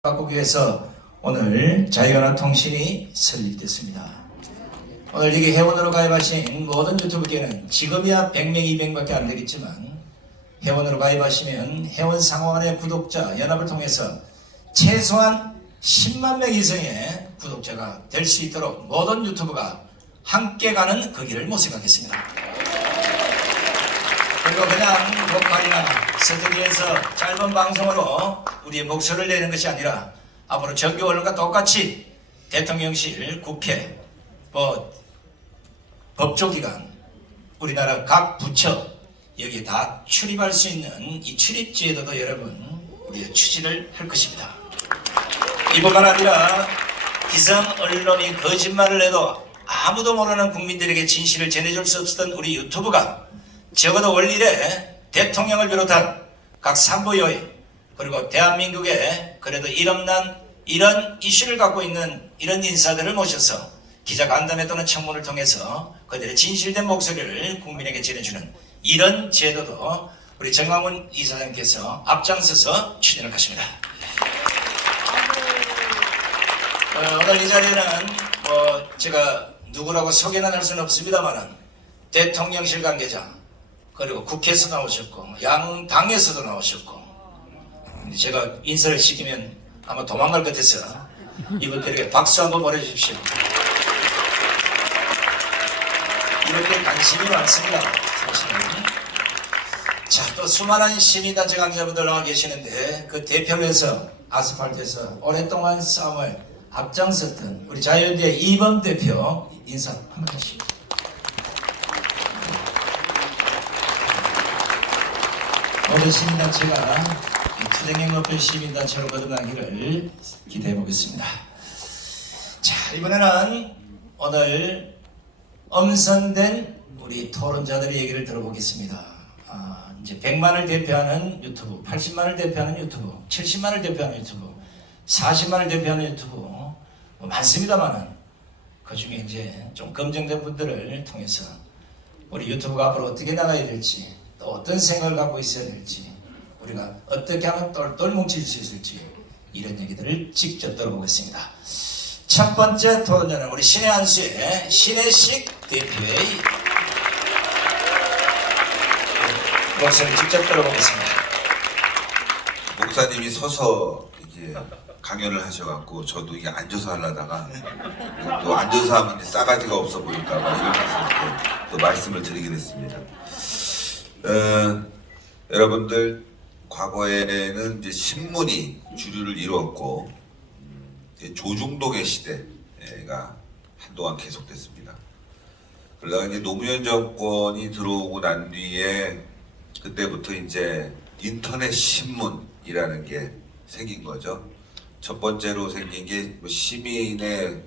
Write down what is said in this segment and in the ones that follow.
바꾸기 위해서 오늘 자유연합통신이 설립됐습니다. 오늘 여기 회원으로 가입하신 모든 유튜브계는 지금이야 100명, 200명밖에 안 되겠지만 회원으로 가입하시면 회원 상호간의 구독자 연합을 통해서 최소한 10만 명 이상의 구독자가 될 수 있도록 모든 유튜브가 함께 가는 그 길을 모색하겠습니다. 그리고 그냥 녹화나 스튜디오에서 짧은 방송으로 우리의 목소리를 내는 것이 아니라 앞으로 정규 언론과 똑같이 대통령실, 국회, 법조기관, 우리나라 각 부처 여기 다 출입할 수 있는 이 출입제도도 여러분 우리가 추진을 할 것입니다. 이뿐만 아니라 기성 언론이 거짓말을 해도 아무도 모르는 국민들에게 진실을 전해줄 수 없었던 우리 유튜브가 적어도 월일에 대통령을 비롯한 각 산부요인 그리고 대한민국에 그래도 이름난 이런 이슈를 갖고 있는 이런 인사들을 모셔서 기자간담회 또는 청문을 통해서 그들의 진실된 목소리를 국민에게 전해주는 이런 제도도 우리 정광훈 이사장께서 앞장서서 추진할 것입니다. 오늘 이 자리에는 제가 누구라고 소개는 할 수는 없습니다만 대통령실 관계자 그리고 국회에서 나오셨고 양당에서도 나오셨고 제가 인사를 시키면 아마 도망갈 것 같아서 이분들에게 박수 한번 보내주십시오. 이렇게 관심이 많습니다. 사실은. 자, 또 수많은 시민단체 강자분들 나와 계시는데 그 대표에서 아스팔트에서 오랫동안 싸움을 앞장섰던 우리 자유연대 이범 대표 인사 한번 하시죠. 모든 시민단체가 투쟁력 높은 시민단체로 거듭나기를 기대해 보겠습니다. 자, 이번에는 오늘 엄선된 우리 토론자들의 얘기를 들어보겠습니다. 이제 100만을 대표하는 유튜브, 80만을 대표하는 유튜브, 70만을 대표하는 유튜브, 40만을 대표하는 유튜브 많습니다만은 그 중에 이제 좀 검증된 분들을 통해서 우리 유튜브가 앞으로 어떻게 나가야 될지 또 어떤 생각을 갖고 있어야 될지 우리가 어떻게 하면 똘똘 뭉칠 수 있을지 이런 얘기들을 직접 들어보겠습니다. 첫 번째 토론자는 우리 신의 한수의 신혜식 대표의 목소리 직접 들어보겠습니다. 목사님이 서서 이제 강연을 하셔갖고 저도 이게 앉아서 하려다가 또 앉아서 하면 싸가지가 없어 보일까봐 일어나서 이렇게 또 말씀을 드리게 됐습니다. 여러분들 과거에는 이제 신문이 주류를 이루었고 조중동의 시대가 한동안 계속됐습니다. 그러다가 이제 노무현 정권이 들어오고 난 뒤에 그때부터 이제 인터넷 신문이라는 게 생긴 거죠. 첫 번째로 생긴 게 시민의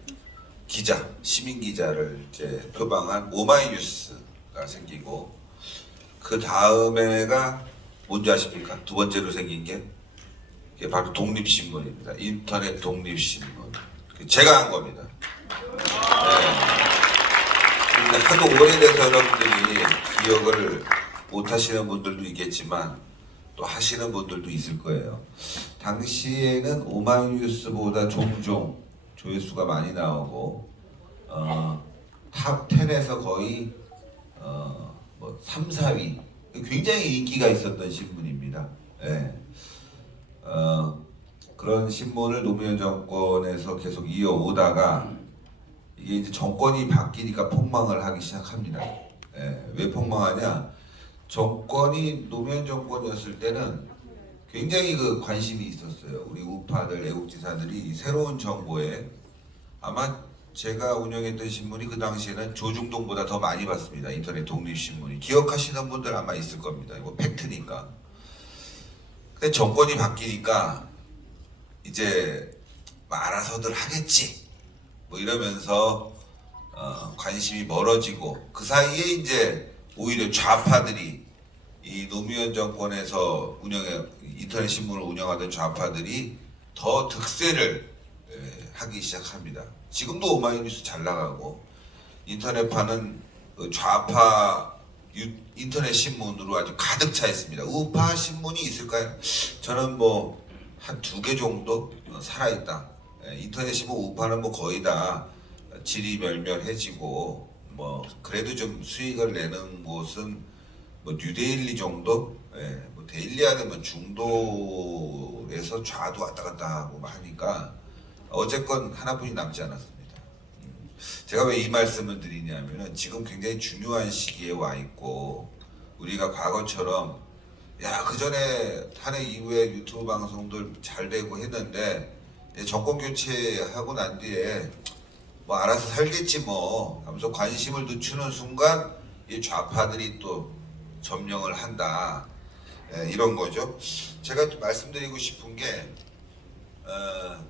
기자, 시민 기자를 이제 표방한 오마이뉴스가 생기고 그 다음에가 뭔지 아십니까? 두 번째로 생긴 게 바로 독립신문입니다. 인터넷 독립신문. 제가 한 겁니다. 네. 하도 오래돼서 여러분들이 기억을 못 하시는 분들도 있겠지만 또 하시는 분들도 있을 거예요. 당시에는 오마이뉴스보다 종종 조회수가 많이 나오고 탑 10에서 거의 3, 4위 굉장히 인기가 있었던 신문입니다. 네. 그런 신문을 노무현 정권에서 계속 이어오다가 이게 이제 정권이 바뀌니까 폭망을 하기 시작합니다. 네. 왜 폭망하냐? 정권이 노무현 정권이었을 때는 굉장히 그 관심이 있었어요. 우리 우파들, 애국지사들이 새로운 정보에 아마 제가 운영했던 신문이 그 당시에는 조중동보다 더 많이 봤습니다. 인터넷 독립신문이. 기억하시는 분들 아마 있을 겁니다. 이거 팩트니까. 근데 정권이 바뀌니까 이제 알아서들 하겠지. 이러면서 관심이 멀어지고 그 사이에 이제 오히려 좌파들이 이 노무현 정권에서 인터넷 신문을 운영하던 좌파들이 더 득세를 하기 시작합니다. 지금도 오마이뉴스 잘 나가고 인터넷파는 좌파 인터넷 신문으로 아주 가득 차 있습니다. 우파 신문이 있을까요? 저는 한 2개 정도 살아있다. 인터넷 신문 우파는 뭐 거의 다 질이 멸멸해지고 뭐 그래도 좀 수익을 내는 곳은 뭐 뉴데일리 정도, 뭐 데일리하는 뭐 중도에서 좌도 왔다 갔다 하고 하니까 어쨌건 하나뿐이 남지 않았습니다. 제가 왜 이 말씀을 드리냐면은 지금 굉장히 중요한 시기에 와 있고 우리가 과거처럼 야 그 전에 탄핵 이후에 유튜브 방송들 잘 되고 했는데 정권 교체하고 난 뒤에 뭐 알아서 살겠지 뭐 하면서 관심을 늦추는 순간 이 좌파들이 또 점령을 한다. 이런 거죠. 제가 또 말씀드리고 싶은 게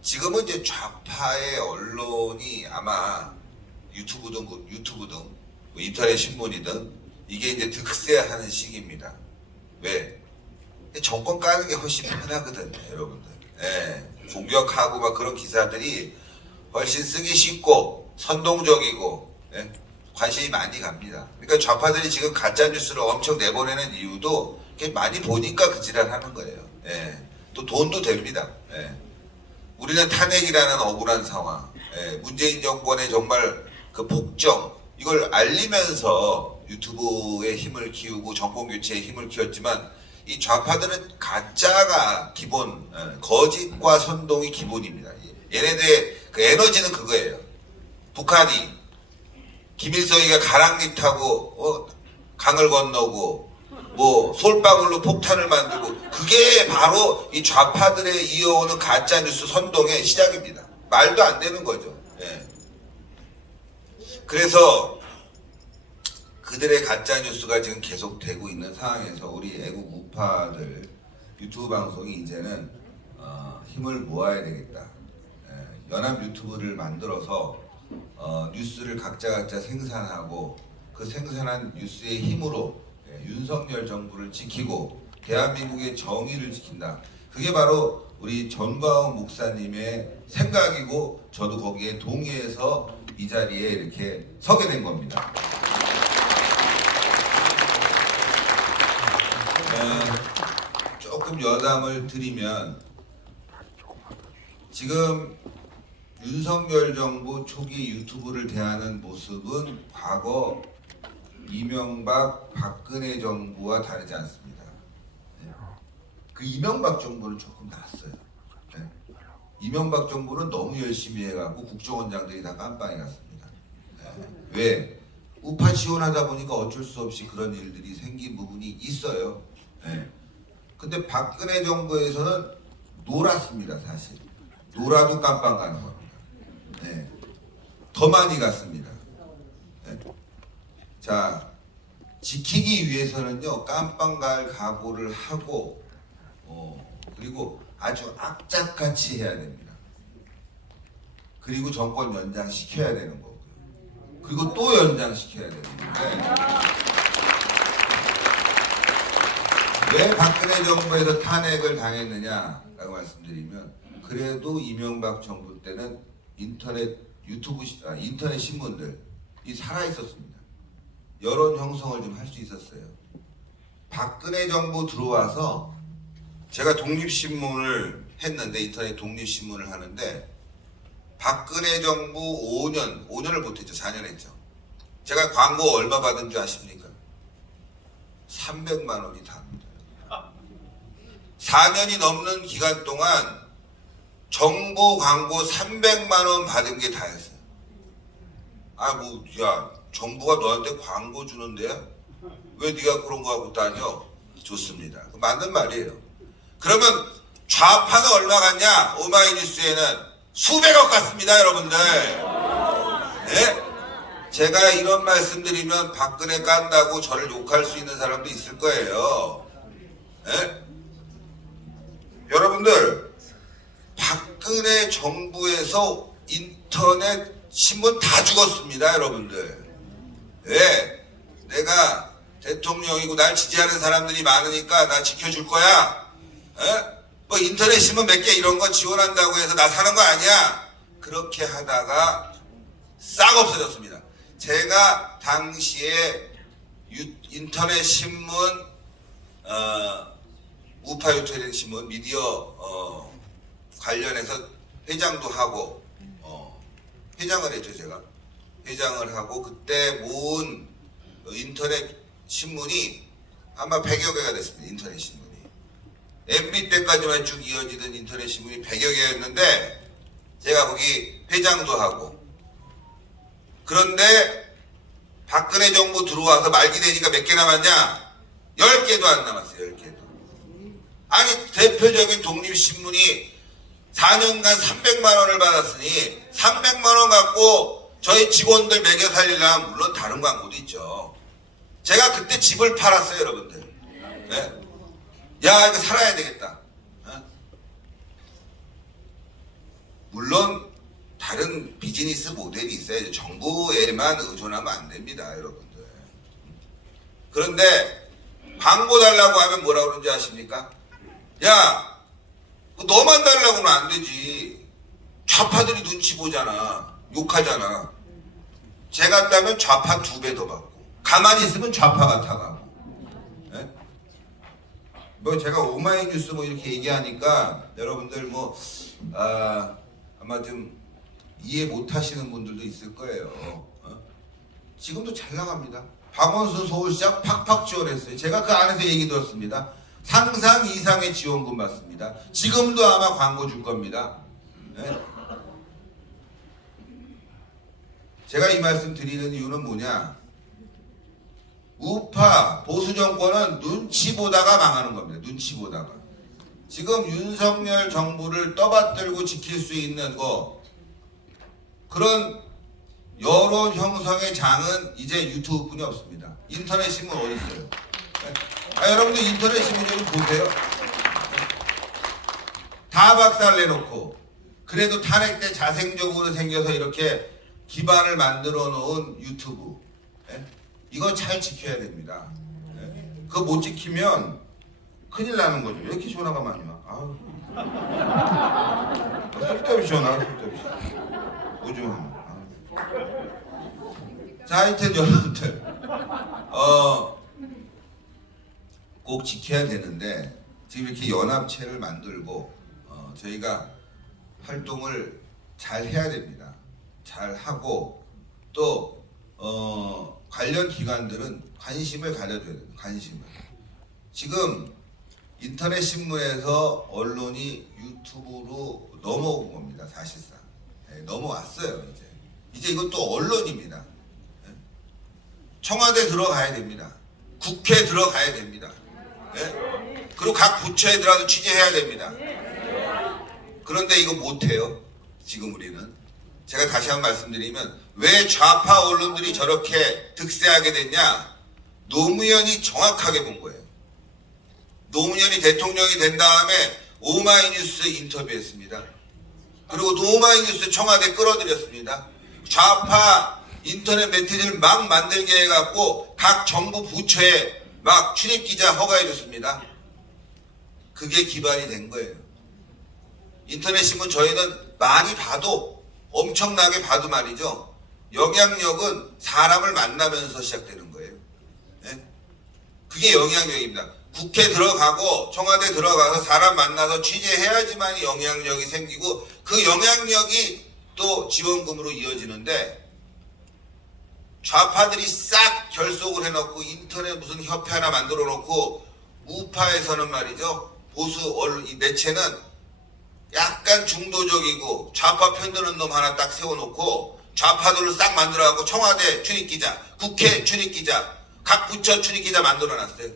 지금은 이제 좌파의 언론이 아마 유튜브든 뭐 인터넷 신문이든 이게 이제 득세하는 시기입니다. 왜? 정권 까는 게 훨씬 편하거든요, 여러분들. 공격하고 막 그런 기사들이 훨씬 쓰기 쉽고 선동적이고 관심이 많이 갑니다. 그러니까 좌파들이 지금 가짜 뉴스를 엄청 내보내는 이유도 많이 보니까 그 지랄 하는 거예요. 또 돈도 됩니다. 우리는 탄핵이라는 억울한 상황, 문재인 정권의 정말 그 폭정 이걸 알리면서 유튜브의 힘을 키우고 정권 교체의 힘을 키웠지만 이 좌파들은 가짜가 기본, 거짓과 선동이 기본입니다. 얘네들의 그 에너지는 그거예요. 북한이 김일성이가 가랑리 타고 강을 건너고 뭐 솔방울로 폭탄을 만들고 그게 바로 이 좌파들의 이어오는 가짜 뉴스 선동의 시작입니다. 말도 안 되는 거죠. 그래서 그들의 가짜 뉴스가 지금 계속되고 있는 상황에서 우리 애국 우파들 유튜브 방송이 이제는 힘을 모아야 되겠다. 연합 유튜브를 만들어서 뉴스를 각자 생산하고 그 생산한 뉴스의 힘으로 윤석열 정부를 지키고 대한민국의 정의를 지킨다. 그게 바로 우리 전광훈 목사님의 생각이고 저도 거기에 동의해서 이 자리에 이렇게 서게 된 겁니다. 조금 여담을 드리면 지금 윤석열 정부 초기 유튜브를 대하는 모습은 과거 이명박 박근혜 정부와 다르지 않습니다. 그 이명박 정부는 조금 낫어요. 이명박 정부는 너무 열심히 해갖고 국정원장들이 다 깜빵에 갔습니다. 왜? 우파 지원하다 보니까 어쩔 수 없이 그런 일들이 생긴 부분이 있어요. 근데 박근혜 정부에서는 놀았습니다, 사실. 놀아도 깜빵 가는 겁니다. 더 많이 갔습니다. 자, 지키기 위해서는요, 깜빵 갈 각오를 하고, 그리고 아주 악착같이 해야 됩니다. 그리고 정권 연장시켜야 되는 거고요. 그리고 또 연장시켜야 되는데 왜 박근혜 정부에서 탄핵을 당했느냐라고 말씀드리면 그래도 이명박 정부 때는 인터넷 신문들이 살아 있었습니다. 여론 형성을 좀 할 수 있었어요. 박근혜 정부 들어와서 제가 독립신문을 했는데 인터넷 독립신문을 하는데 박근혜 정부 5년을 못했죠. 4년 했죠. 제가 광고 얼마 받은 줄 아십니까? 300만 원이 답니다. 4년이 넘는 기간 동안 정부 광고 300만 원 받은 게 다였어요. 야, 정부가 너한테 광고 주는데 왜 네가 그런 거 하고 다녀? 좋습니다. 맞는 말이에요. 그러면 좌파는 얼마 갔냐? 오마이뉴스에는 수백억 갔습니다, 여러분들. 제가 이런 말씀드리면 박근혜 깐다고 저를 욕할 수 있는 사람도 있을 거예요. 여러분들, 박근혜 정부에서 인터넷 신문 다 죽었습니다, 여러분들. 왜? 내가 대통령이고 날 지지하는 사람들이 많으니까 나 지켜줄 거야. 뭐 인터넷 신문 몇 개 이런 거 지원한다고 해서 나 사는 거 아니야. 그렇게 하다가 싹 없어졌습니다. 제가 당시에 인터넷 신문, 우파 인터넷 신문 미디어 관련해서 회장도 하고 회장을 했죠. 제가 회장을 하고 그때 모은 인터넷 신문이 아마 100여 개가 됐습니다. 인터넷 신문이 MB 때까지만 쭉 이어지던 인터넷 신문이 100여 개였는데 제가 거기 회장도 하고, 그런데 박근혜 정부 들어와서 말기 되니까 몇 개 남았냐? 10개도 안 남았어요. 10개도. 아니 대표적인 독립신문이 4년간 300만 원을 받았으니 300만 원 갖고 저희 직원들 먹여 살리려면 물론 다른 광고도 있죠. 제가 그때 집을 팔았어요. 여러분들. 네? 야 이거 살아야 되겠다. 물론 다른 비즈니스 모델이 있어야죠. 정부에만 의존하면 안 됩니다. 여러분들. 그런데 광고 달라고 하면 뭐라 그러는지 아십니까? 야 너만 달라고는 안 되지. 좌파들이 눈치 보잖아. 욕하잖아. 제가 따면 좌파 2배 더 받고, 가만히 있으면 좌파 같아가고. 네? 뭐 제가 오마이뉴스 뭐 이렇게 얘기하니까 여러분들 뭐 아마 좀 이해 못 하시는 분들도 있을 거예요. 지금도 잘 나갑니다. 박원순 서울시장 팍팍 지원했어요. 제가 그 안에서 얘기 들었습니다. 상상 이상의 지원금 받습니다. 지금도 아마 광고 줄 겁니다. 네? 제가 이 말씀 드리는 이유는 뭐냐? 우파 보수 정권은 눈치 보다가 망하는 겁니다. 눈치 보다가. 지금 윤석열 정부를 떠받들고 지킬 수 있는 그런 여론 형성의 장은 이제 유튜브뿐이 없습니다. 인터넷 신문 어디 있어요? 여러분들 인터넷 신문 좀 보세요. 다 박살 내놓고 그래도 탄핵 때 자생적으로 생겨서 이렇게 기반을 만들어 놓은 유튜브, 이거 잘 지켜야 됩니다. 그거 못 지키면 큰일 나는 거죠. 왜 이렇게 시원하가 많이 와? 아우. 쓸데없이 시원하고 쓸데없이. 오줌. 자, 하여튼 여러분들 꼭 지켜야 되는데 지금 이렇게 연합체를 만들고 저희가 활동을 잘 해야 됩니다. 잘 하고 또 관련 기관들은 관심을 가져줘야 됩니다. 관심을. 지금 인터넷 신문에서 언론이 유튜브로 넘어온 겁니다. 사실상 넘어왔어요. 이제 이것도 언론입니다. 청와대 들어가야 됩니다. 국회 들어가야 됩니다. 그리고 각 부처에 들어가서 취재해야 됩니다. 그런데 이거 못해요. 지금 우리는. 제가 다시 한번 말씀드리면 왜 좌파 언론들이 저렇게 득세하게 됐냐? 노무현이 정확하게 본 거예요. 노무현이 대통령이 된 다음에 오마이뉴스 인터뷰했습니다. 그리고 오마이뉴스 청와대 끌어들였습니다. 좌파 인터넷 매체를 막 만들게 해갖고 각 정부 부처에 막 출입기자 허가해줬습니다. 그게 기반이 된 거예요. 인터넷 신문 저희는 많이 봐도, 엄청나게 봐도 말이죠, 영향력은 사람을 만나면서 시작되는 거예요. 그게 영향력입니다. 국회 들어가고 청와대 들어가서 사람 만나서 취재해야지만 영향력이 생기고 그 영향력이 또 지원금으로 이어지는데, 좌파들이 싹 결속을 해놓고 인터넷 무슨 협회 하나 만들어 놓고 우파에서는 말이죠, 보수 언론 이 매체는 약간 중도적이고 좌파 편드는 놈 하나 딱 세워놓고 좌파들을 싹 만들어갖고 청와대 출입기자, 국회 출입기자, 각 부처 출입기자 만들어놨어요.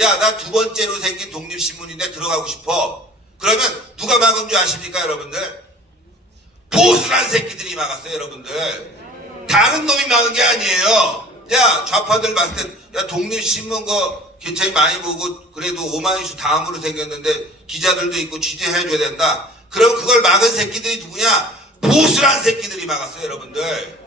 야, 나 2번째로 생긴 독립신문인데 들어가고 싶어. 그러면 누가 막은 줄 아십니까, 여러분들? 보수란 새끼들이 막았어요, 여러분들. 다른 놈이 막은 게 아니에요. 야, 좌파들 봤을 때, 야, 독립신문 굉장히 많이 보고 그래도 오마이뉴스 다음으로 생겼는데 기자들도 있고 취재해줘야 된다. 그럼 그걸 막은 새끼들이 누구냐? 보수란 새끼들이 막았어요, 여러분들.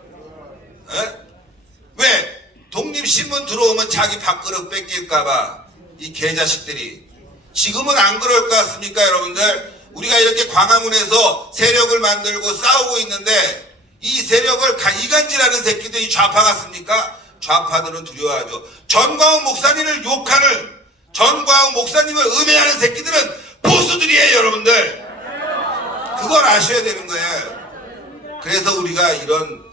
왜? 독립신문 들어오면 자기 밥그릇 뺏길까봐 이 개자식들이. 지금은 안 그럴 것 같습니까, 여러분들? 우리가 이렇게 광화문에서 세력을 만들고 싸우고 있는데 이 세력을 이간질하는 새끼들이 좌파 같습니까? 좌파들은 두려워하죠. 전광훈 목사님을 욕하는, 전광훈 목사님을 음해하는 새끼들은 보수들이에요, 여러분들. 그걸 아셔야 되는 거예요. 그래서 우리가 이런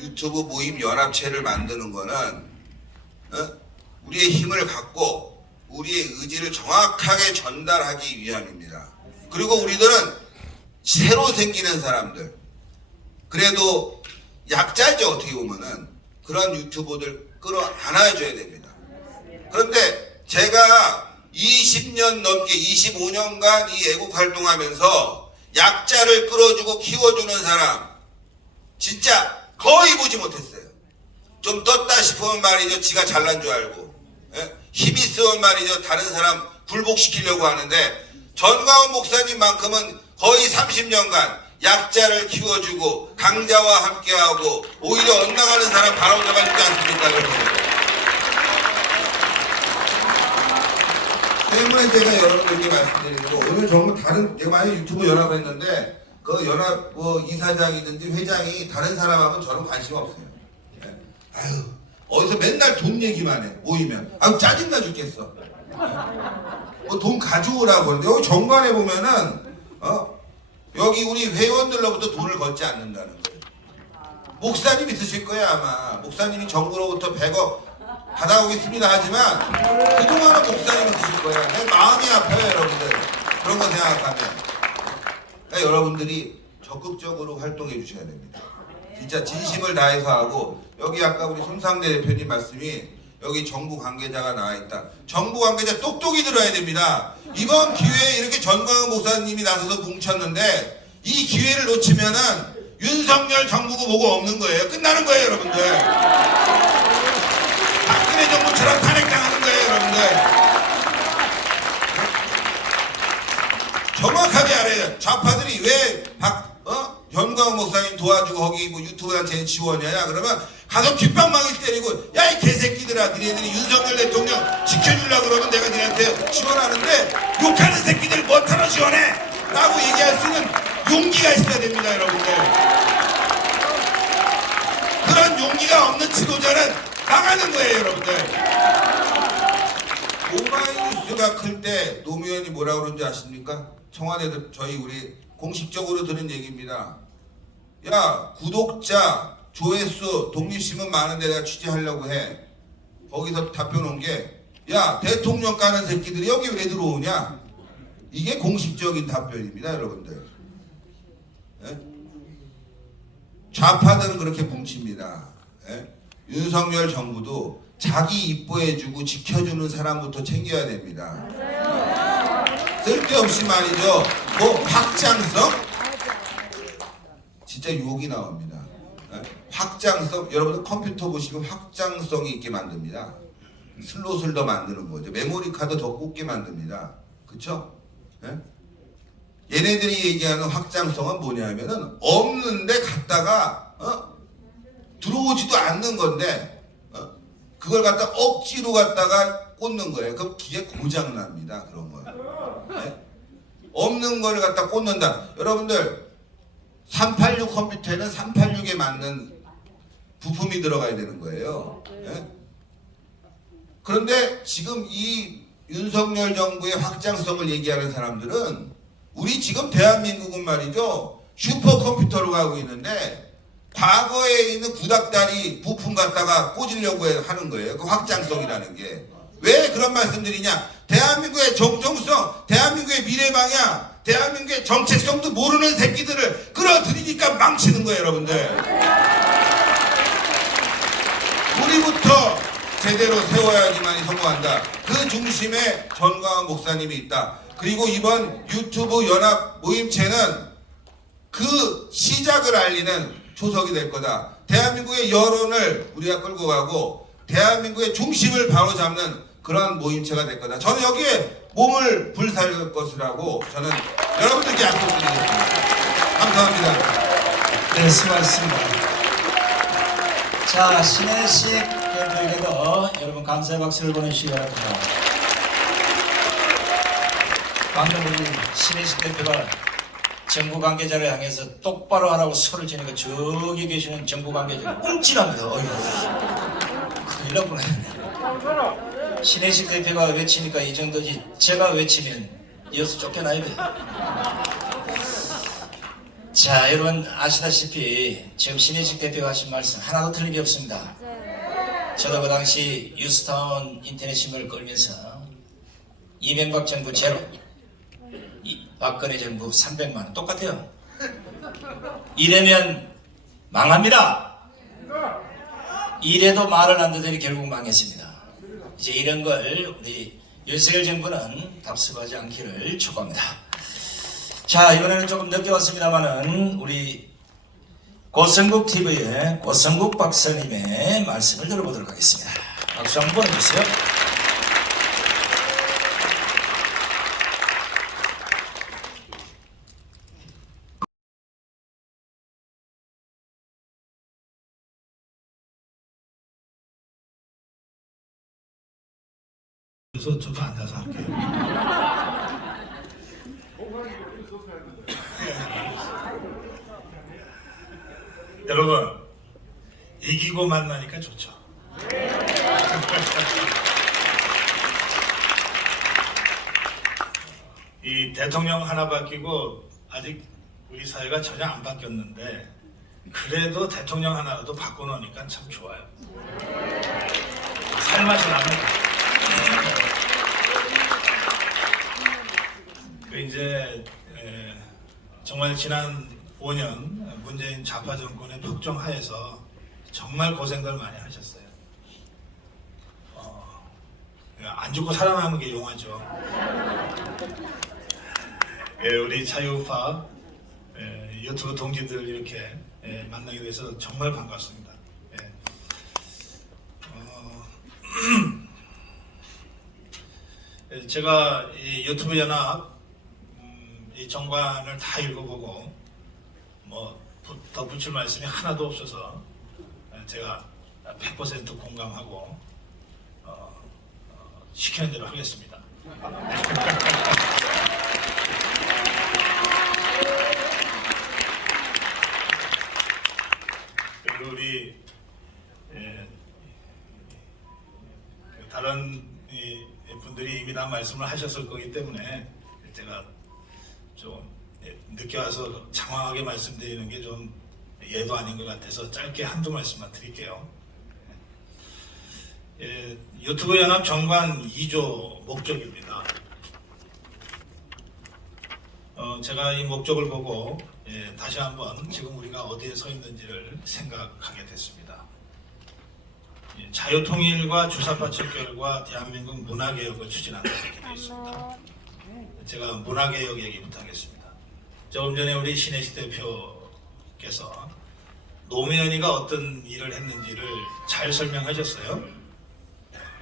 유튜브 모임 연합체를 만드는 거는 우리의 힘을 갖고 우리의 의지를 정확하게 전달하기 위함입니다. 그리고 우리들은 새로 생기는 사람들, 그래도 약자죠. 어떻게 보면은 그런 유튜버들 끌어안아줘야 됩니다. 그런데 제가 20년 넘게 25년간 이 애국 활동하면서 약자를 끌어주고 키워주는 사람 진짜 거의 보지 못했어요. 좀 떴다 싶으면 말이죠, 지가 잘난 줄 알고, 힘 있으면 말이죠, 다른 사람 굴복시키려고 하는데, 전광훈 목사님만큼은 거의 30년간 약자를 키워주고 강자와 함께하고 오히려 엇나가는 사람 바라보다가 있지 않습니까, 여러분? 때문에 제가 여러분들께 말씀드리는 거, 오늘 정말 다른, 제가 만약에 유튜브 연합을 했는데 그 연합 이사장이든지 회장이 다른 사람하면 저는 관심 없어요. 아유, 어디서 맨날 돈 얘기만 해, 모이면. 아유, 짜증나 죽겠어. 뭐 돈 가져오라고 하는데, 여기 정관에 보면은, 여기 우리 회원들로부터 돈을 걷지 않는다는 거예요. 목사님 있으실 거예요, 아마. 목사님이 정부로부터 100억 받아오겠습니다 하지만, 그동안은 목사님은 드실 거예요. 내 마음이 아파요, 여러분들. 그런 거 생각하면. 그러니까 여러분들이 적극적으로 활동해 주셔야 됩니다. 진짜 진심을 다해서 하고, 여기 아까 우리 손상대 대표님 말씀이 여기 정부 관계자가 나와 있다. 정부 관계자 똑똑히 들어야 됩니다. 이번 기회에 이렇게 전광훈 목사님이 나서서 뭉쳤는데 이 기회를 놓치면은 윤석열 정부고 뭐고 없는 거예요. 끝나는 거예요, 여러분들. 박근혜 정부처럼 탄핵당하는 거예요, 여러분들. 정확하게 알아요. 좌파들이 왜 전광훈 목사님 도와주고 거기 뭐 유튜브 단체에 지원이야. 그러면 가서 뒷방망이 때리고, 야 이 개새끼들아, 니네들이 윤석열 대통령 지켜주려고 그러면 내가 니네한테 지원하는데 욕하는 새끼들 뭐하러 지원해? 라고 얘기할 수 있는 용기가 있어야 됩니다, 여러분들. 그런 용기가 없는 지도자는 나가는 거예요, 여러분들. 오마이뉴스가 클 때 노무현이 뭐라고 그런지 아십니까? 청와대도 저희 우리 공식적으로 들은 얘기입니다. 야, 구독자, 조회수, 독립신문 많은데 내가 취재하려고 해. 거기서 답변 온 게, 야, 대통령 까는 새끼들이 여기 왜 들어오냐? 이게 공식적인 답변입니다, 여러분들. 예? 좌파들은 그렇게 뭉칩니다. 예? 윤석열 정부도 자기 이뻐해주고 지켜주는 사람부터 챙겨야 됩니다. 쓸데없이 말이죠, 뭐 확장성? 진짜 욕이 나옵니다. 확장성, 여러분들 컴퓨터 보시면 확장성이 있게 만듭니다. 슬롯을 더 만드는 거죠. 메모리 카드 더 꽂게 만듭니다. 그쵸? 얘네들이 얘기하는 확장성은 뭐냐면은 없는데 갖다가 들어오지도 않는 건데 그걸 갖다 억지로 갖다가 꽂는 거예요. 그럼 기계 고장 납니다. 그런 거예요. 없는 걸 갖다 꽂는다. 여러분들 386 컴퓨터에는 386에 맞는 부품이 들어가야 되는 거예요. 그런데 지금 이 윤석열 정부의 확장성을 얘기하는 사람들은 우리 지금 대한민국은 말이죠, 슈퍼컴퓨터로 가고 있는데 과거에 있는 구닥다리 부품 갖다가 꽂으려고 하는 거예요. 그 확장성이라는 게. 왜 그런 말씀드리냐? 대한민국의 정통성, 대한민국의 미래방향, 대한민국의 정책성도 모르는 새끼들을 끌어들이니까 망치는 거예요, 여러분들. 우리부터 제대로 세워야지만이 성공한다. 그 중심에 전광훈 목사님이 있다. 그리고 이번 유튜브 연합 모임체는 그 시작을 알리는 초석이 될 거다. 대한민국의 여론을 우리가 끌고 가고 대한민국의 중심을 바로잡는 그런 모임체가 될 거다. 저는 여기에 몸을 불사를 것이라고 저는 여러분들께 약속드리겠습니다. 감사합니다. 네, 수고하셨습니다. 자, 신혜식 대표에게도 여러분 감사의 박수를 보내주시기 바랍니다. 방금 우리 신혜식 대표가 정부 관계자를 향해서 똑바로 하라고 소리를 지니까 저기 계시는 정부 관계자가 움찔합니다. 큰일 날 뻔했네. 신혜식 대표가 외치니까 이 정도지 제가 외치면 이어서 쫓겨나야 돼. 자, 여러분 아시다시피 지금 신혜식 대표가 하신 말씀 하나도 틀린 게 없습니다. 저도 그 당시 유스타운 인터넷 신문을 끌면서 이명박 정부 제로, 박근혜 정부 300만 원 똑같아요. 이래면 망합니다. 이래도 말을 안 듣더니 결국 망했습니다. 이제 이런 걸 우리 윤석열 정부는 답습하지 않기를 촉구합니다. 자, 이번에는 조금 늦게 왔습니다만은 우리 고성국 TV의 고성국 박사님의 말씀을 들어보도록 하겠습니다. 박수 한번 보내주세요. 그래서 저도 앉아서 할게요. 여러분, 이기고 만나니까 좋죠. 이 대통령 하나 바뀌고 아직 우리 사회가 전혀 안 바뀌었는데 그래도 대통령 하나라도 바꿔놓으니까 참 좋아요. 살맛이 납니다. 그 이제 정말 지난 5년 문재인 좌파 정권의 폭정하에서 정말 고생들 많이 하셨어요. 안 죽고 살아남은 게 용하죠. 우리 자유우파 유튜브 동지들 이렇게 만나게 돼서 정말 반갑습니다. 제가 이 유튜브 연합 이 정관을 다 읽어보고 뭐 덧붙일 말씀이 하나도 없어서 제가 100% 공감하고 시키는 대로 하겠습니다. 그리고 우리 다른 분들이 이미 다 말씀을 하셨을 거기 때문에 제가 좀 늦게 와서 장황하게 말씀드리는 게 좀 예도 아닌 것 같아서 짧게 한두 말씀만 드릴게요. 유튜브 연합 정관 2조 목적입니다. 제가 이 목적을 보고 다시 한번 지금 우리가 어디에 서 있는지를 생각하게 됐습니다. 자유통일과 주사파 척결과 대한민국 문화개혁을 추진한다 이렇게 되어 있습니다. 제가 문화개혁 얘기부터 하겠습니다. 조금 전에 우리 신혜식 대표께서 노무현이가 어떤 일을 했는지를 잘 설명하셨어요.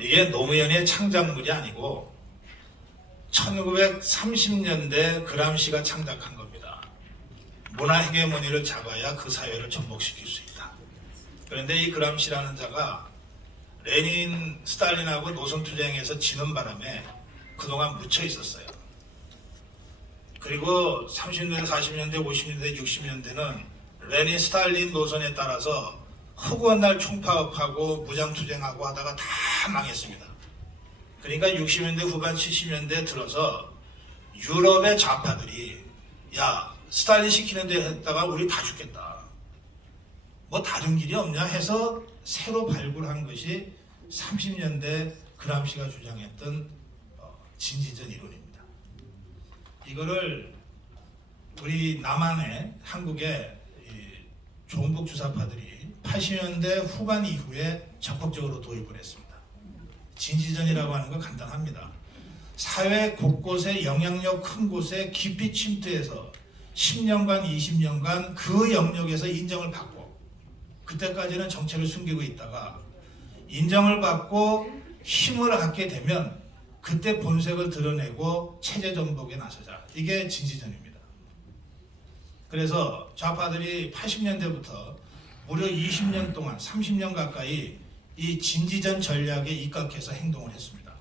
이게 노무현의 창작물이 아니고 1930년대 그람시가 창작한 겁니다. 문화 헤게모니를 잡아야 그 사회를 전복시킬 수 있다. 그런데 이 그람시라는 자가 레닌, 스탈린하고 노선투쟁에서 지는 바람에 그동안 묻혀 있었어요. 그리고 30년대, 40년대, 50년대, 60년대는 레닌, 스탈린 노선에 따라서 허구한 날 총파업하고 무장투쟁하고 하다가 다 망했습니다. 그러니까 60년대 후반 70년대 들어서 유럽의 좌파들이 야 스탈린 시키는 데 했다가 우리 다 죽겠다. 뭐 다른 길이 없냐 해서 새로 발굴한 것이 30년대 그람시가 주장했던 진지전 이론입니다. 이거를 우리 남한의 한국의 종북 주사파들이 80년대 후반 이후에 적극적으로 도입을 했습니다. 진지전이라고 하는 건 간단합니다. 사회 곳곳에 영향력 큰 곳에 깊이 침투해서 10년간 20년간 그 영역에서 인정을 받고 그때까지는 정체를 숨기고 있다가 인정을 받고 힘을 갖게 되면 그때 본색을 드러내고 체제 전복에 나서자. 이게 진지전입니다. 그래서 좌파들이 80년대부터 무려 20년 동안 30년 가까이 이 진지전 전략에 입각해서 행동을 했습니다.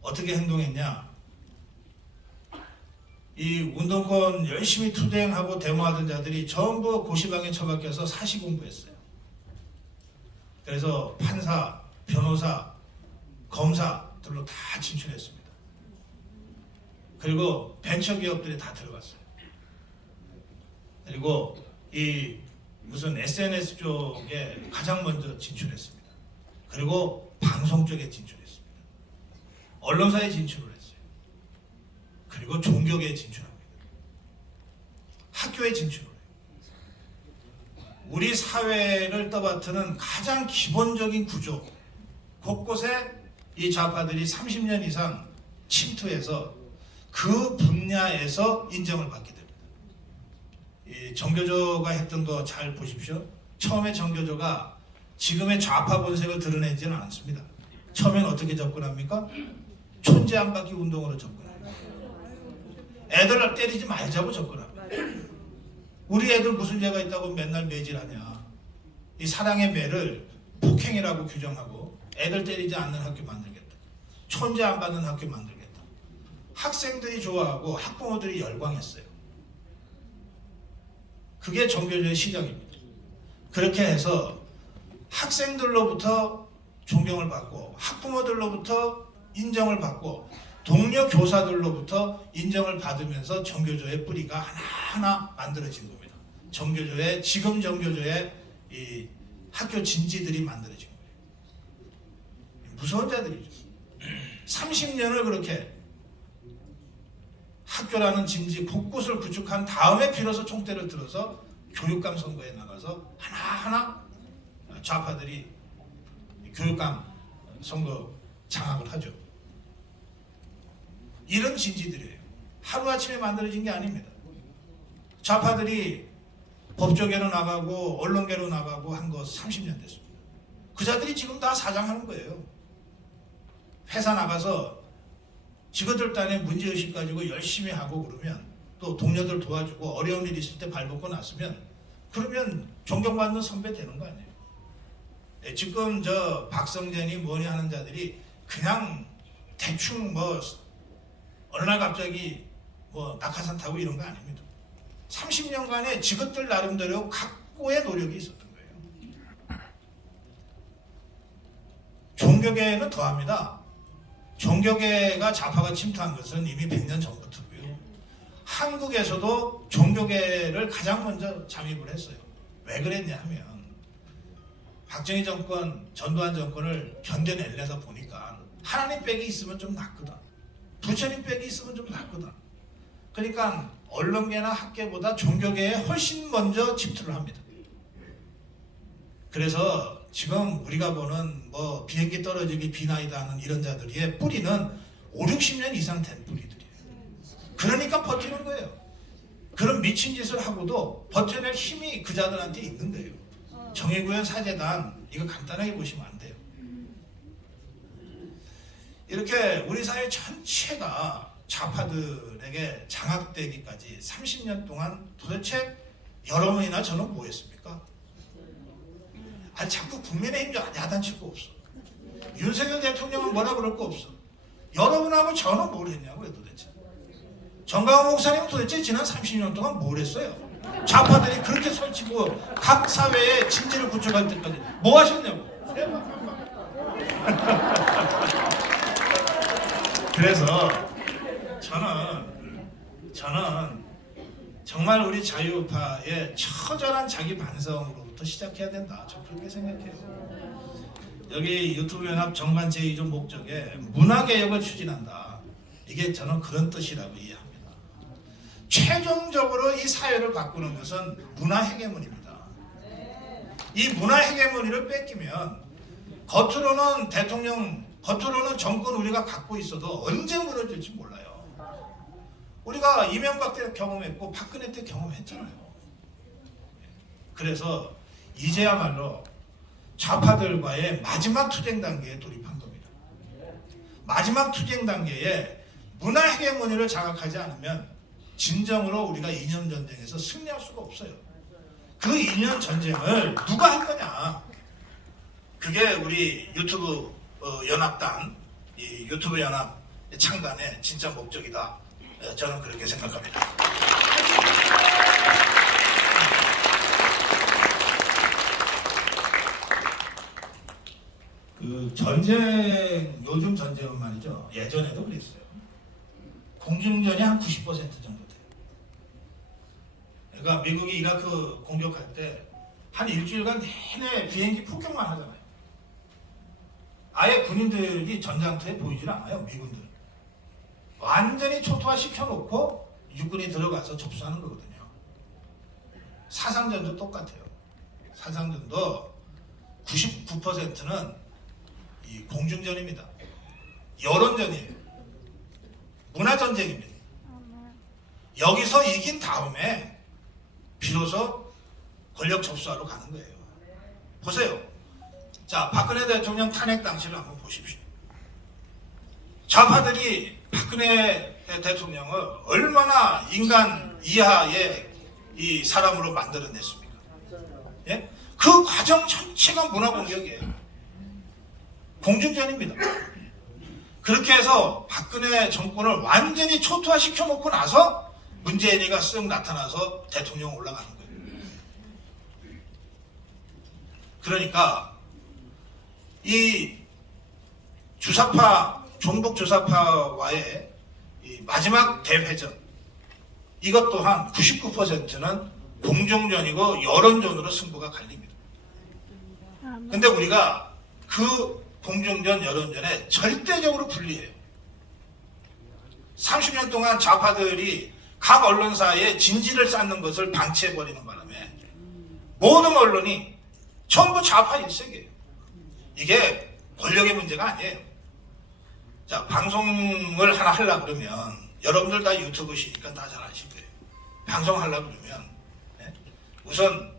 어떻게 행동했냐? 이 운동권 열심히 투쟁하고 데모하던 자들이 전부 고시방에 처박혀서 사시 공부했어요. 그래서 판사, 변호사, 검사들로 다 진출했습니다. 그리고 벤처기업들이 다 들어갔어요. 그리고 이 무슨 SNS 쪽에 가장 먼저 진출했습니다. 그리고 방송 쪽에 진출했습니다. 언론사에 진출을 했어요. 그리고 종교계에 진출합니다. 학교에 진출을 해요. 우리 사회를 떠받드는 가장 기본적인 구조, 곳곳에 이 좌파들이 30년 이상 침투해서 그 분야에서 인정을 받게 됩니다. 이 정교조가 했던 거 잘 보십시오. 처음에 정교조가 지금의 좌파 본색을 드러내지는 않습니다. 처음엔 어떻게 접근합니까? 촌재 안 받기 운동으로 접근합니다. 애들을 때리지 말자고 접근합니다. 우리 애들 무슨 죄가 있다고 맨날 매질하냐. 이 사랑의 매를 폭행이라고 규정하고 애들 때리지 않는 학교 만들겠다. 촌재 안 받는 학교 만들겠다. 학생들이 좋아하고 학부모들이 열광했어요. 그게 정교조의 시작입니다. 그렇게 해서 학생들로부터 존경을 받고 학부모들로부터 인정을 받고 동료 교사들로부터 인정을 받으면서 정교조의 뿌리가 하나하나 만들어진 겁니다. 정교조의 지금 정교조의 이 학교 진지들이 만들어진 거예요. 무서운 자들이죠. 30년을 그렇게 학교라는 진지 곳곳을 구축한 다음에 비로소 총대를 들어서 교육감 선거에 나가서 하나하나 좌파들이 교육감 선거 장악을 하죠. 이런 진지들이에요. 하루아침에 만들어진 게 아닙니다. 좌파들이 법조계로 나가고 언론계로 나가고 한 거 30년 됐습니다. 그 자들이 지금 다 사장하는 거예요. 회사 나가서 직원들 딴에 문제의식 가지고 열심히 하고 그러면 또 동료들 도와주고 어려운 일 있을 때 발벗고 났으면 그러면 존경받는 선배 되는 거 아니에요. 네, 지금 저 박성재니 뭐니 하는 자들이 그냥 대충 뭐 어느 날 갑자기 뭐 낙하산 타고 이런 거 아닙니다. 30년간의 직업들 나름대로 각고의 노력이 있었던 거예요. 종교계는 더합니다. 종교계가 좌파가 침투한 것은 이미 100년 전부터고요. 한국에서도 종교계를 가장 먼저 잠입을 했어요. 왜 그랬냐 하면 박정희 정권, 전두환 정권을 견뎌내려다 보니까 하나님 빽이 있으면 좀 낫거든. 부처님 빽이 있으면 좀 낫거든. 그러니까 언론계나 학계보다 종교계에 훨씬 먼저 침투를 합니다. 그래서 지금 우리가 보는 뭐 비행기 떨어지기 비나이다 하는 이런 자들의 뿌리는 5, 60년 이상 된 뿌리들이에요. 그러니까 버티는 거예요. 그런 미친 짓을 하고도 버텨낼 힘이 그 자들한테 있는 거예요. 정의구현 사재단 이거 간단하게 보시면 안 돼요. 이렇게 우리 사회 전체가 좌파들에게 장악되기까지 30년 동안 도대체 여러분이나 저는 뭐 했습니까? 아니 자꾸 국민의힘 야단칠 거 없어. 윤석열 대통령은 뭐라 그럴 거 없어. 여러분하고 저는 뭘 했냐고요 도대체. 정강훈 목사님은 도대체 지난 30년 동안 뭘 했어요? 좌파들이 그렇게 설치고 각 사회에 진지를 구축할 때까지 뭐 하셨냐고. 그래서 저는 정말 우리 자유파의 처절한 자기 반성으로부터 시작해야 된다. 저 그렇게 생각해요. 여기 유튜브 연합 정관 제2조 목적에 문화개혁을 추진한다. 이게 저는 그런 뜻이라고 이해합니다. 최종적으로 이 사회를 바꾸는 것은 문화 헤게모니입니다. 이 문화 헤게모니를 뺏기면 겉으로는 정권 우리가 갖고 있어도 언제 무너질지 몰라요. 우리가 이명박 때 경험했고 박근혜 때 경험했잖아요. 그래서 이제야말로 좌파들과의 마지막 투쟁 단계에 돌입한 겁니다. 마지막 투쟁 단계에 문화 헤게모니를 장악하지 않으면 진정으로 우리가 이념 전쟁에서 승리할 수가 없어요. 그 이념 전쟁을 누가 할 거냐? 그게 우리 유튜브 연합단, 이 유튜브 연합 창단의 진짜 목적이다. 저는 그렇게 생각합니다. 그 전쟁, 요즘 전쟁은 말이죠. 예전에도 그랬어요. 공중전이 한 90% 정도 돼요. 그러니까 미국이 이라크 공격할 때 한 일주일간 내내 비행기 폭격만 하잖아요. 아예 군인들이 전장터에 보이질 않아요. 미군들 완전히 초토화 시켜놓고 육군이 들어가서 접수하는 거거든요. 사상전도 똑같아요. 사상전도 99%는 이 공중전입니다. 여론전이에요. 문화전쟁입니다. 여기서 이긴 다음에 비로소 권력 접수하러 가는 거예요. 보세요. 자, 박근혜 대통령 탄핵 당시를 한번 보십시오. 좌파들이 박근혜 대통령을 얼마나 인간 이하의 이 사람으로 만들어냈습니까? 예? 그 과정 전체가 문화 공격이에요. 공중전입니다. 그렇게 해서 박근혜 정권을 완전히 초토화시켜 놓고 나서 문재인이가 쓱 나타나서 대통령 올라가는 거예요. 그러니까 이 주사파, 종북 주사파와의 이 마지막 대회전, 이것 또한 99%는 공중전이고 여론전으로 승부가 갈립니다. 근데 우리가 그 공중전, 여론전에 절대적으로 불리해요. 30년 동안 좌파들이 각 언론사에 진지를 쌓는 것을 방치해버리는 바람에 모든 언론이 전부 좌파 일색이에요. 이게 권력의 문제가 아니에요. 자, 방송을 하나 하려고 그러면 여러분들 다 유튜브시니까 다 잘 아실 거예요. 방송하려고 그러면 우선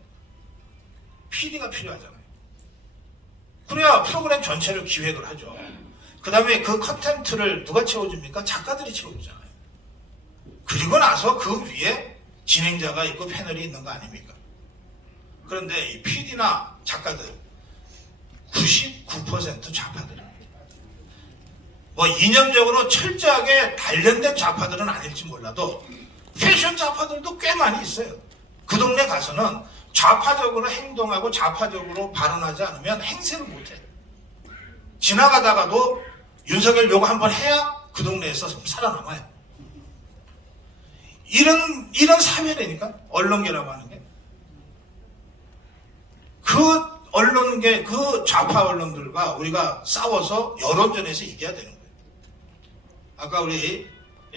PD가 필요하잖아요. 그래야 프로그램 전체를 기획을 하죠. 그 다음에 그 컨텐츠를 누가 채워줍니까? 작가들이 채워주잖아요. 그리고 나서 그 위에 진행자가 있고 패널이 있는 거 아닙니까? 그런데 이 PD나 작가들 99% 좌파들입니다. 뭐 이념적으로 철저하게 단련된 좌파들은 아닐지 몰라도 패션 좌파들도 꽤 많이 있어요. 그 동네 가서는 좌파적으로 행동하고 좌파적으로 발언하지 않으면 행세를 못해요. 지나가다가도 윤석열 요거 한번 해야 그 동네에서 살아남아요. 이런 사회라니까 언론계라고 하는 게. 그 언론계, 그 좌파 언론들과 우리가 싸워서 여론전에서 이겨야 되는 거예요. 아까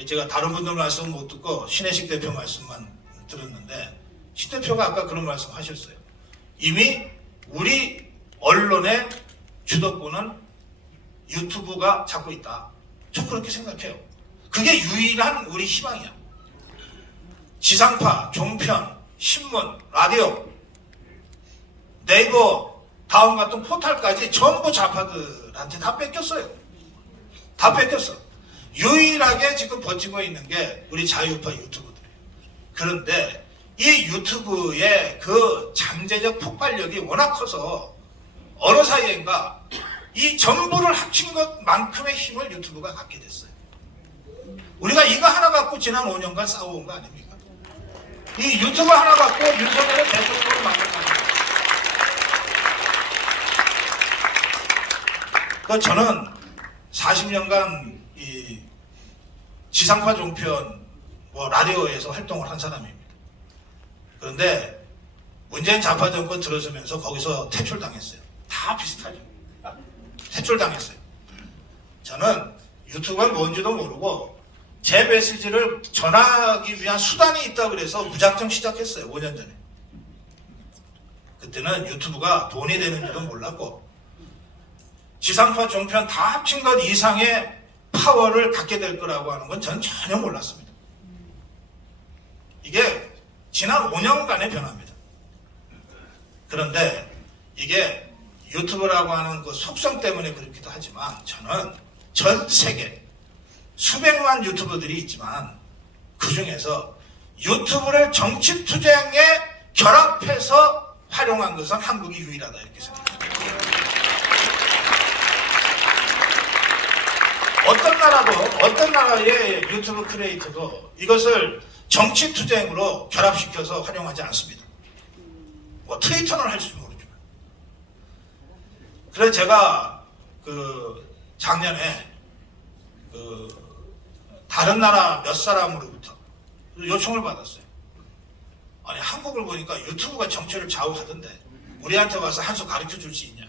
제가 다른 분들 말씀 못 듣고 신혜식 대표 말씀만 들었는데, 신 대표가 아까 그런 말씀 하셨어요. 이미 우리 언론의 주도권은 유튜브가 잡고 있다. 저 그렇게 생각해요. 그게 유일한 우리 희망이야. 지상파, 종편, 신문, 라디오, 네이버, 다음 같은 포털까지 전부 좌파들한테 다 뺏겼어요. 다 뺏겼어. 유일하게 지금 버티고 있는 게 우리 자유파 유튜브들이에요. 그런데 이 유튜브의 그 잠재적 폭발력이 워낙 커서 어느 사이인가 이 전부를 합친 것만큼의 힘을 유튜브가 갖게 됐어요. 우리가 이거 하나 갖고 지난 5년간 싸워온 거 아닙니까? 이 유튜브 하나 갖고 윤석열을 대통령으로 만든 거 아닙니까? 저는 40년간 이 지상파 종편 라디오에서 활동을 한 사람입니다. 그런데 문재인 좌파 정권 들어서면서 거기서 퇴출당했어요. 다 비슷하죠. 퇴출당했어요. 저는 유튜브가 뭔지도 모르고 제 메시지를 전하기 위한 수단이 있다고 그래서 무작정 시작했어요. 5년 전에. 그때는 유튜브가 돈이 되는지도 몰랐고 지상파 종편 다 합친 것 이상의 파워를 갖게 될 거라고 하는 건 전 전혀 몰랐습니다. 이게 지난 5년간의 변화입니다. 그런데 이게 유튜브라고 하는 그 속성 때문에 그렇기도 하지만 저는 전 세계 수백만 유튜버들이 있지만 그 중에서 유튜브를 정치 투쟁에 결합해서 활용한 것은 한국이 유일하다 이렇게 생각합니다. 어떤 나라의 유튜브 크리에이터도 이것을 정치 투쟁으로 결합시켜서 활용하지 않습니다. 트위터는 할지 모르지만. 그래서 제가 작년에 다른 나라 몇 사람으로부터 요청을 받았어요. 아니 한국을 보니까 유튜브가 정치를 좌우하던데 우리한테 와서 한 수 가르쳐 줄 수 있냐?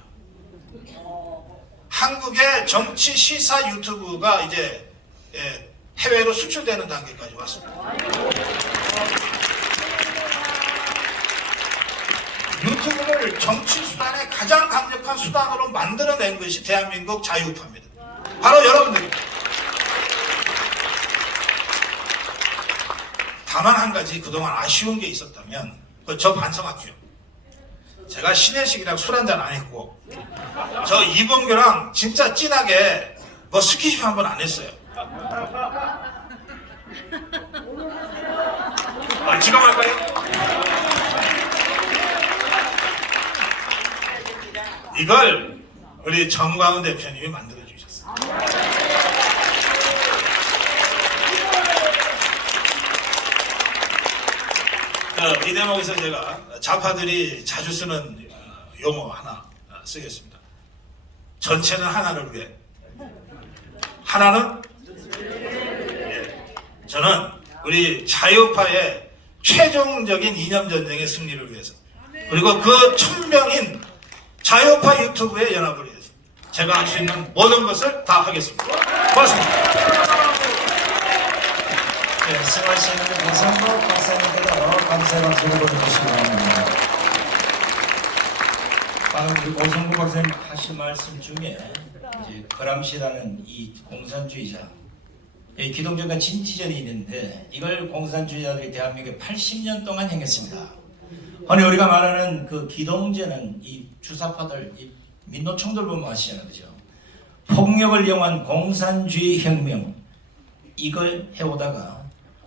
한국의 정치 시사 유튜브가 이제 해외로 수출되는 단계까지 왔습니다. 유튜브를 정치 수단의 가장 강력한 수단으로 만들어낸 것이 대한민국 자유우파입니다. 바로 여러분들입니다. 다만 한 가지 그동안 아쉬운 게 있었다면 저 반성할게요. 제가 신혜식이랑 술 한잔 안 했고 저 이범규랑 진짜 진하게 뭐 스킨십 한 번 안 했어요. 지금 할까요? 이걸 우리 정광훈 대표님이 만들어 주셨어요. 이 대목에서 제가 좌파들이 자주 쓰는 용어 하나 쓰겠습니다. 전체는 하나를 위해. 하나는? 예. 저는 우리 자유파의 최종적인 이념 전쟁의 승리를 위해서 그리고 그 천명인 자유파 유튜브의 연합을 위해서 제가 할 수 있는 모든 것을 다 하겠습니다. 고맙습니다. 네, 수고하시는 고성국 박사님께도 감사의 박수를 보내주시기 바랍니다. 방금 우리 고성국 박사님 하신 말씀 중에 이제 거람시라는 이 공산주의자, 이 기동전과 진지전이 있는데 이걸 공산주의자들이 대한민국에 80년 동안 행했습니다. 아니 우리가 말하는 그 기동전은 이 주사파들, 이 민노총들 보면 아시잖아요, 그죠? 폭력을 이용한 공산주의 혁명 이걸 해오다가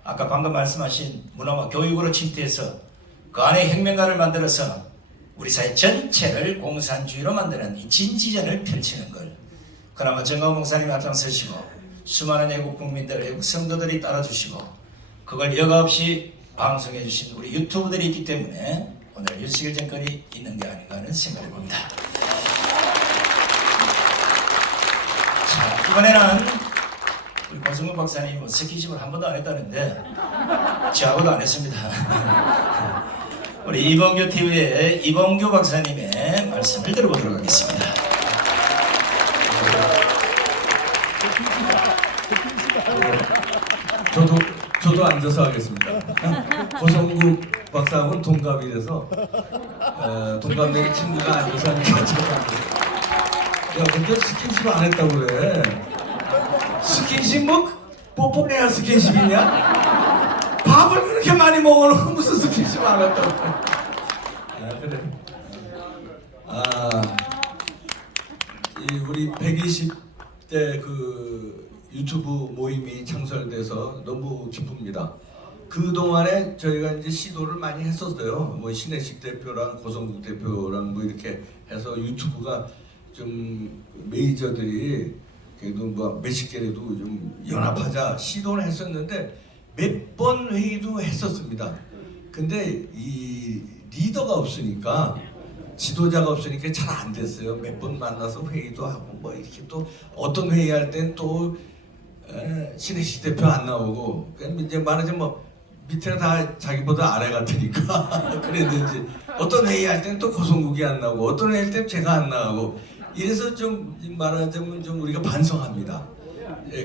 아까 방금 말씀하신 문화와 교육으로 침투해서 그 안에 혁명가를 만들어서 우리 사회 전체를 공산주의로 만드는 이 진지전을 펼치는 걸 그나마 정광훈 목사님이 앞장서시고 수많은 애국 국민들, 애국 성도들이 따라주시고 그걸 여과없이 방송해 주신 우리 유튜브들이 있기 때문에 오늘 윤석열 정권이 있는 게 아닌가 하는 생각을 봅니다. 자, 이번에는 우리 고성국 박사님 뭐 스킨십을 한 번도 안 했다는데 저하고도 안 했습니다. 우리 이범규 TV의 이범규 박사님의 말씀을 들어보도록 하겠습니다. 저도 앉아서 하겠습니다. 고성국 박사하고는 동갑이라서 동갑내기 친구가 앉아서 하니까 제가 야 근데 스킨십 안 했다고 그래. 스킨십 뭐 뽀뽀해야 스킨십이냐? 밥을 그렇게 많이 먹어놓고 무슨 스킨십 안 했다고 그래. 이 우리 120대 그 유튜브 모임이 창설돼서 너무 기쁩니다. 그 동안에 저희가 이제 시도를 많이 했었어요. 뭐 신혜식 대표랑 고성국 대표랑 뭐 이렇게 해서 유튜브가 좀 메이저들이 그래도 뭐 몇십 개라도 좀 연합하자 시도를 했었는데 몇 번 회의도 했었습니다. 근데 이 리더가 없으니까 지도자가 없으니까 잘 안 됐어요. 몇 번 만나서 회의도 하고 뭐 이렇게 또 어떤 회의할 땐 또 신혜식 대표 안 나오고 이제 말하자면 뭐 밑에가 다 자기보다 아래 같으니까 그랬는지 어떤 회의할 땐 또 고성국이 안 나오고 어떤 회의할 땐 제가 안 나오고 이래서 좀 말하자면 좀 우리가 반성합니다.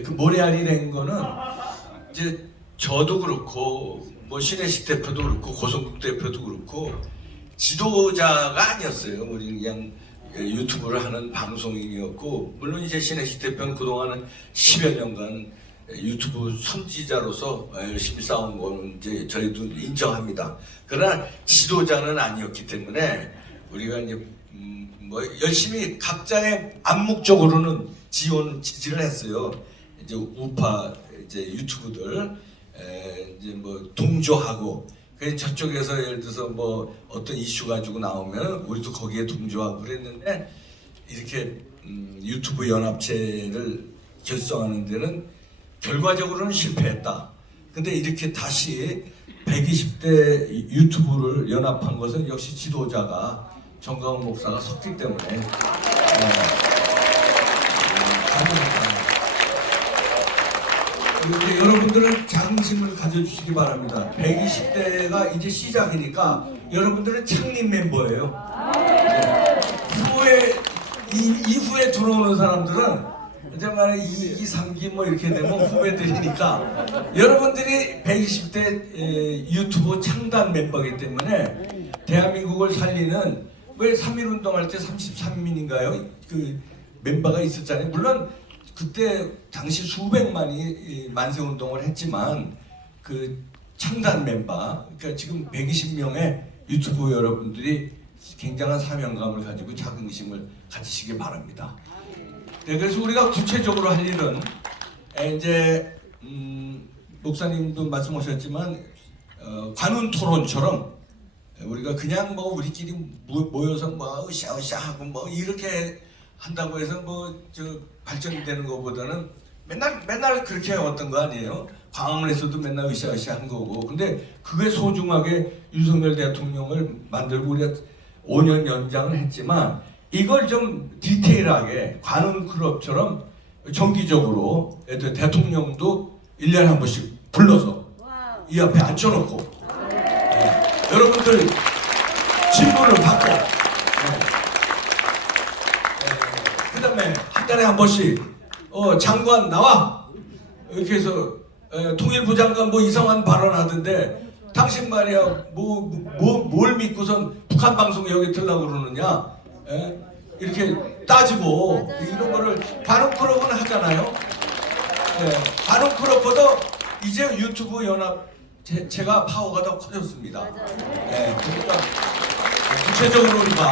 그 모래알이 된 거는 이제 저도 그렇고 뭐 신혜식 대표도 그렇고 고성국 대표도 그렇고 지도자가 아니었어요. 우리 그냥 유튜브를 하는 방송인이었고 물론 이제 신혜식 대표는 그동안은 10여 년간 유튜브 선지자로서 열심히 싸운 거는 이제 저희도 인정합니다. 그러나 지도자는 아니었기 때문에 우리가 이제 뭐 열심히 각자의 암묵적으로는 지지를 했어요. 이제 우파 이제 유튜브들 이제 뭐 동조하고 그래서 저쪽에서 예를 들어서 뭐 어떤 이슈 가지고 나오면 우리도 거기에 동조하고 그랬는데 이렇게 유튜브 연합체를 결성하는 데는 결과적으로는 실패했다. 근데 이렇게 다시 120대 유튜브를 연합한 것은 역시 지도자가 정광훈 목사가 섰기 때문에 가능했다. 이제 여러분들은 자긍심을 가져주시기 바랍니다. 120대가 이제 시작이니까 여러분들은 창립 멤버예요. 네. 이후에 들어오는 사람들은 이제 말해 2기, 3기 뭐 이렇게 되면 후배들이니까 여러분들이 120대 유튜브 창단 멤버이기 때문에 대한민국을 살리는 왜 3.1 운동할 때 33인인가요? 그 멤버가 있었잖아요. 물론 그때 당시 수백만이 만세운동을 했지만 그 창단 멤버, 그러니까 지금 120명의 유튜브 여러분들이 굉장한 사명감을 가지고 자긍심을 가지시기 바랍니다. 네, 그래서 우리가 구체적으로 할 일은 이제 목사님도 말씀하셨지만 관훈 토론처럼 우리가 그냥 뭐 우리끼리 모여서 뭐 으쌰으쌰하고 뭐 이렇게 한다고 해서 뭐 저 발전되는 것보다는 맨날 그렇게 해왔던 거 아니에요? 광화문에서도 맨날 으쌰으쌰한 거고. 근데 그게 소중하게 윤석열 대통령을 만들고 우리가 5년 연장을 했지만 이걸 좀 디테일하게 관훈 클럽처럼 정기적으로 대통령도 1년에 한 번씩 불러서 이 앞에 앉혀놓고 여러분들 질문을 받고 그 다음에 한 달에 한 번씩 장관 나와 이렇게 해서 통일부 장관 뭐 이상한 발언하던데 당신 말이야 뭘 믿고선 북한 방송 여기 들라고 그러느냐 이렇게 따지고 이런 거를 관훈 클럽은 하잖아요. 관훈 클럽보다 이제 유튜브 연합 제가 파워가 더 커졌습니다. 그러니까 구체적으로 우리가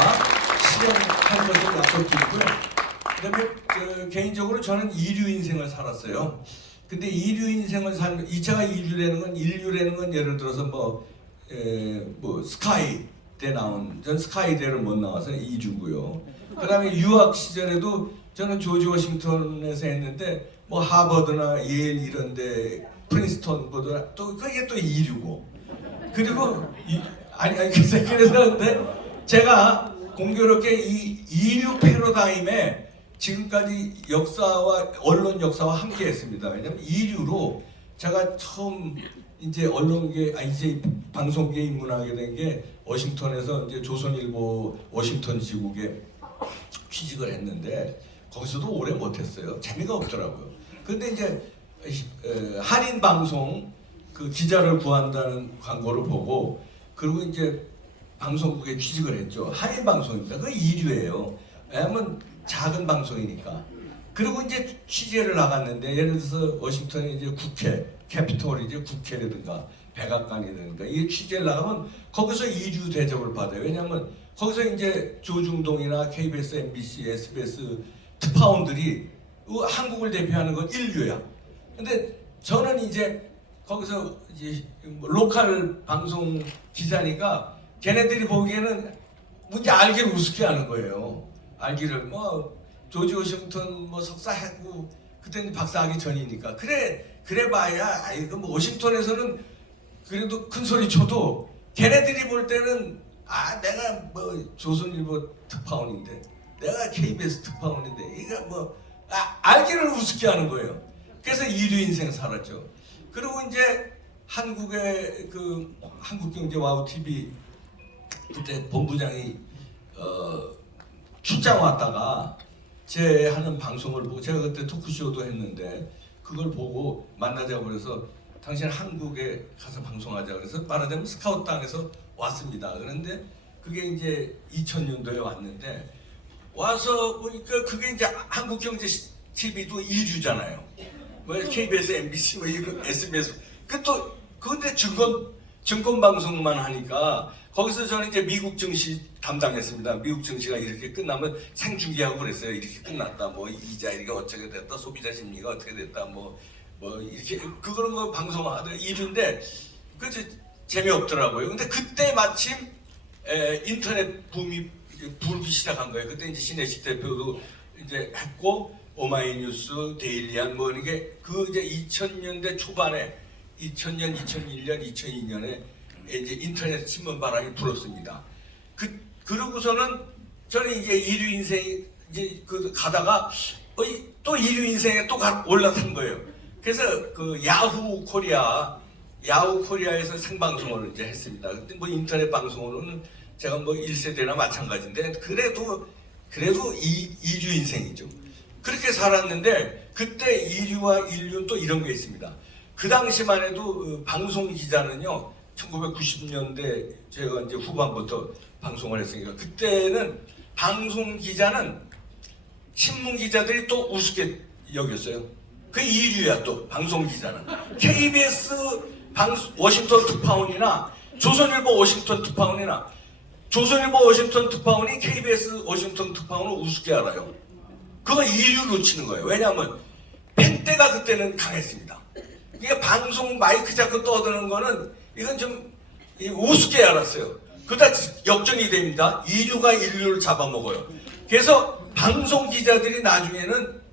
실행할 것을 약속드리고요. 그다음에 개인적으로 저는 이류 인생을 살았어요. 근데 이류 인생을 살면 제가 인류라는 건 예를 들어서 뭐 스카이 때 나온 전 스카이대를 못 나와서 이류고요. 그다음에 유학 시절에도 저는 조지 워싱턴에서 했는데 뭐 하버드나 예일 이런데 프린스턴보다 또 그게 또 이류고 그리고 그래서 근데 제가 공교롭게 이 이류 패러다임에 지금까지 역사와 언론 역사와 함께했습니다. 왜냐하면 이류로 제가 처음 이제 언론계 이제 방송계에 입문하게 된 게 워싱턴에서 이제 조선일보 워싱턴 지국에 취직을 했는데 거기서도 오래 못했어요. 재미가 없더라고요. 근데 이제 한인 방송 그 기자를 구한다는 광고를 보고 그리고 이제 방송국에 취직을 했죠. 한인 방송입니다. 그 이류예요. 왜냐면 작은 방송이니까. 그리고 이제 취재를 나갔는데 예를 들어서 워싱턴에 이제 국회, 캐피톨이 이제 국회라든가 백악관이라든가 이 취재를 나가면 거기서 이류 대접을 받아요. 왜냐하면 거기서 이제 조중동이나 KBS, MBC, SBS 특파원들이 한국을 대표하는 건 인류야. 근데 저는 이제 거기서 이제 로컬 방송 기자니까 걔네들이 보기에는 문제 알기를 우습게 하는 거예요. 알기를 뭐 조지 워싱턴 뭐 석사했고 그때는 박사하기 전이니까 그래 봐야 이거 뭐 워싱턴에서는 그래도 큰 소리 쳐도 걔네들이 볼 때는 내가 뭐 조선일보 특파원인데 내가 KBS 특파원인데 이거 뭐 알기를 우습게 하는 거예요. 그래서 이류 인생 살았죠. 그리고 이제 한국의 그 한국경제 와우 TV 그때 본부장이 출장 왔다가 제 하는 방송을 보고 제가 그때 토크쇼도 했는데 그걸 보고 만나자고 그래서 당신 한국에 가서 방송하자 그래서 말하자면 스카우트당에서 왔습니다. 그런데 그게 이제 2000년도에 왔는데 와서 보니까 그게 이제 한국경제 TV도 이류잖아요. 뭐 KBS, MBC, 뭐 이런 SBS 근데 증권 방송만 하니까 거기서 저는 이제 미국 증시 담당했습니다. 미국 증시가 이렇게 끝나면 생중계하고 그랬어요. 이렇게 끝났다. 뭐 이자 이렇게 어떻게 됐다. 소비자 심리가 어떻게 됐다. 뭐 이렇게 그런 거 방송하더라고요. 이류인데 그 재미없더라고요. 근데 그때 마침 인터넷 붐이 불기 시작한 거예요. 그때 이제 신혜식 대표도 이제 했고 오마이뉴스, 데일리안 뭐 이게 그 이제 2000년대 초반에 2000년, 2001년, 2002년에 이제 인터넷 신문 바람이 불었습니다. 그러고서는 저는 이제 이류 인생이 이제 가다가 또 이류 인생에 또 올라탄 거예요. 그래서 그 야후 코리아에서 생방송을 이제 했습니다. 근데 뭐 인터넷 방송으로는 제가 뭐 1세대나 마찬가지인데 그래도 이류 인생이죠. 그렇게 살았는데 그때 이류와 인류는 또 이런 게 있습니다. 그 당시만 해도 방송 기자는요, 1990년대 제가 이제 후반부터 방송을 했으니까 그때는 방송 기자는 신문 기자들이 또 우습게 여겼어요. 그 이류야 또 방송 기자는. KBS 워싱턴 특파원이나 조선일보 워싱턴 특파원이나 조선일보 워싱턴 특파원이 KBS 워싱턴 특파원을 우습게 알아요. 그거 이유로 치는 거예요. 왜냐하면 펜대가 그때는 강했습니다. 이게 방송 마이크 잡고 떠드는 거는 이건 좀 우습게 알았어요. 그러다 역전이 됩니다. 이류가 인류를 잡아먹어요. 그래서 방송 기자들이 나중에는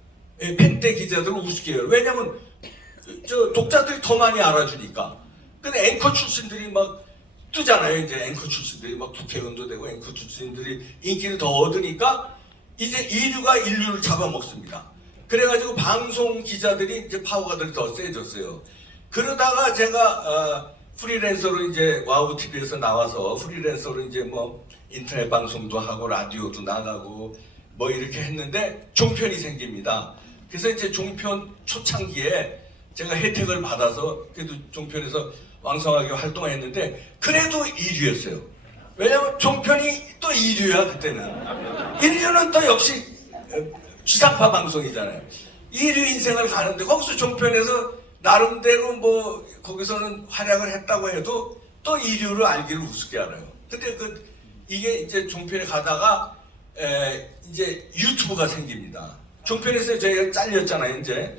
펜대 기자들을 우습게 해요. 왜냐하면 저 독자들이 더 많이 알아주니까. 근데 앵커 출신들이 막 뜨잖아요. 이제 앵커 출신들이 막 국회의원도 되고 앵커 출신들이 인기를 더 얻으니까 이제 이류가 인류를 잡아먹습니다. 그래가지고 방송 기자들이 이제 파워가 더 세졌어요. 그러다가 제가 프리랜서로 이제 와우 TV에서 나와서 프리랜서로 이제 뭐 인터넷 방송도 하고 라디오도 나가고 뭐 이렇게 했는데 종편이 생깁니다. 그래서 이제 종편 초창기에 제가 혜택을 받아서 그래도 종편에서 왕성하게 활동했는데 그래도 이류였어요. 왜냐면 종편이 또 이류야 그때는. 인류는 또 역시 지상파 방송이잖아요. 이류 인생을 가는데 거기서 종편에서 나름대로 뭐 거기서는 활약을 했다고 해도 또 이류를 알기를 우습게 알아요. 근데 이게 이제 종편에 가다가 이제 유튜브가 생깁니다. 종편에서 저희가 잘렸잖아요. 이제